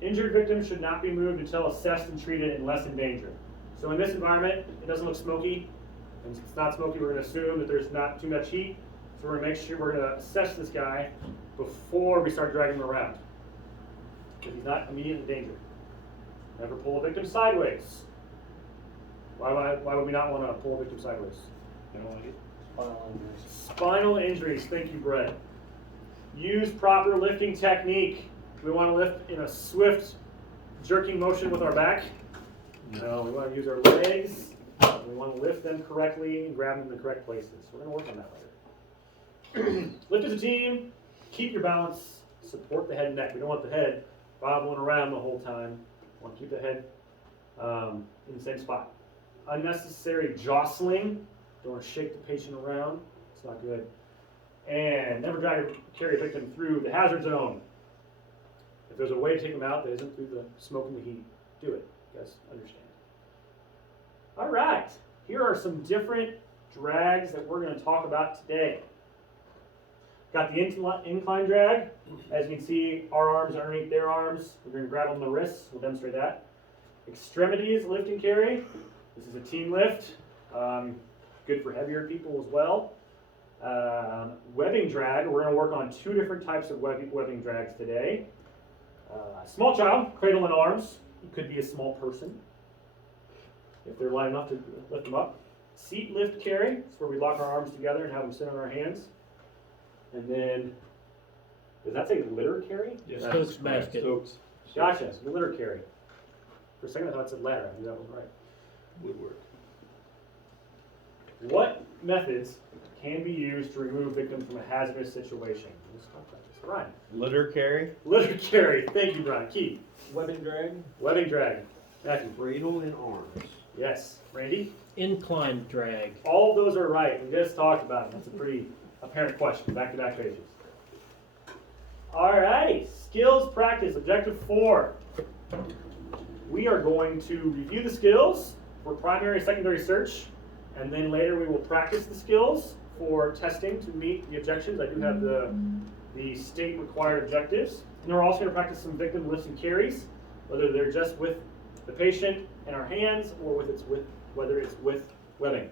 Injured victims should not be moved until assessed and treated and less in danger. So in this environment, it doesn't look smoky. And since it's not smoky, we're going to assume that there's not too much heat. So we're going to make sure we're going to assess this guy before we start dragging him around. Because he's not immediately in danger. Never pull a victim sideways. Why would we not want to pull a victim sideways? You don't want to get Spinal injuries. spinal injuries. Thank you, Brett. Use proper lifting technique. Do we want to lift in a swift, jerking motion with our back? No, we want to use our legs. We want to lift them correctly and grab them in the correct places. We're going to work on that later. Lift as a team. Keep your balance. Support the head and neck. We don't want the head bobbling around the whole time. We want to keep the head in the same spot. Unnecessary jostling. Don't want to shake the patient around. It's not good. And never try to carry a victim through the hazard zone. If there's a way to take them out that isn't through the smoke and the heat, do it. You guys understand. All right. Here are some different drags that we're going to talk about today. Got the incline drag. As you can see, our arms are underneath their arms. We're going to grab on the wrists. We'll demonstrate that. Extremities lift and carry. This is a team lift. Good for heavier people as well. Webbing drag. We're going to work on two different types of webbing drags today. Small child, cradle and arms. It could be a small person if they're light enough to lift them up. Seat lift carry. It's where we lock our arms together and have them sit on our hands. And then, does that say litter carry? Yes. Stokes basket. Stokes. Gotcha, so litter carry. For a second I thought it said ladder. I knew that was right. Woodwork. What methods can be used to remove victims from a hazardous situation? Let's talk about this. Brian. Litter carry. Litter carry. Thank you, Brian. Keith. Webbing drag? Webbing drag. Matthew. Cradle and arms. Yes. Randy. Incline drag. All of those are right. We just talked about it. That's a pretty apparent question. Back-to-back pages. Alrighty. Skills practice. Objective 4. We are going to review the skills for primary and secondary search, and then later we will practice the skills for testing to meet the objectives. I do have the state required objectives. And we're also going to practice some victim lifts and carries, whether they're just with the patient in our hands or whether it's with webbing.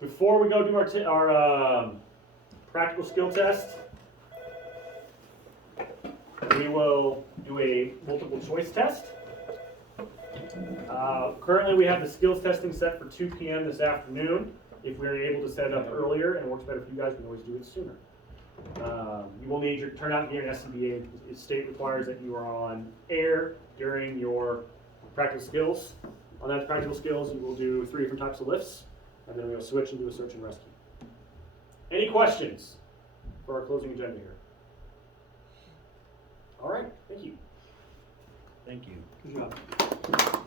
Before we go do our practical skill test, we will do a multiple choice test. Currently we have the skills testing set for 2 p.m. this afternoon. If we're able to set it up earlier and it works better for you guys, we can always do it sooner. You will need your turnout gear and SCBA. The state requires that you are on air during your practical skills. On that practical skills, you will do 3 different types of lifts, and then we'll switch and do a search and rescue. Any questions for our closing agenda here? All right, thank you. Thank you. Good job.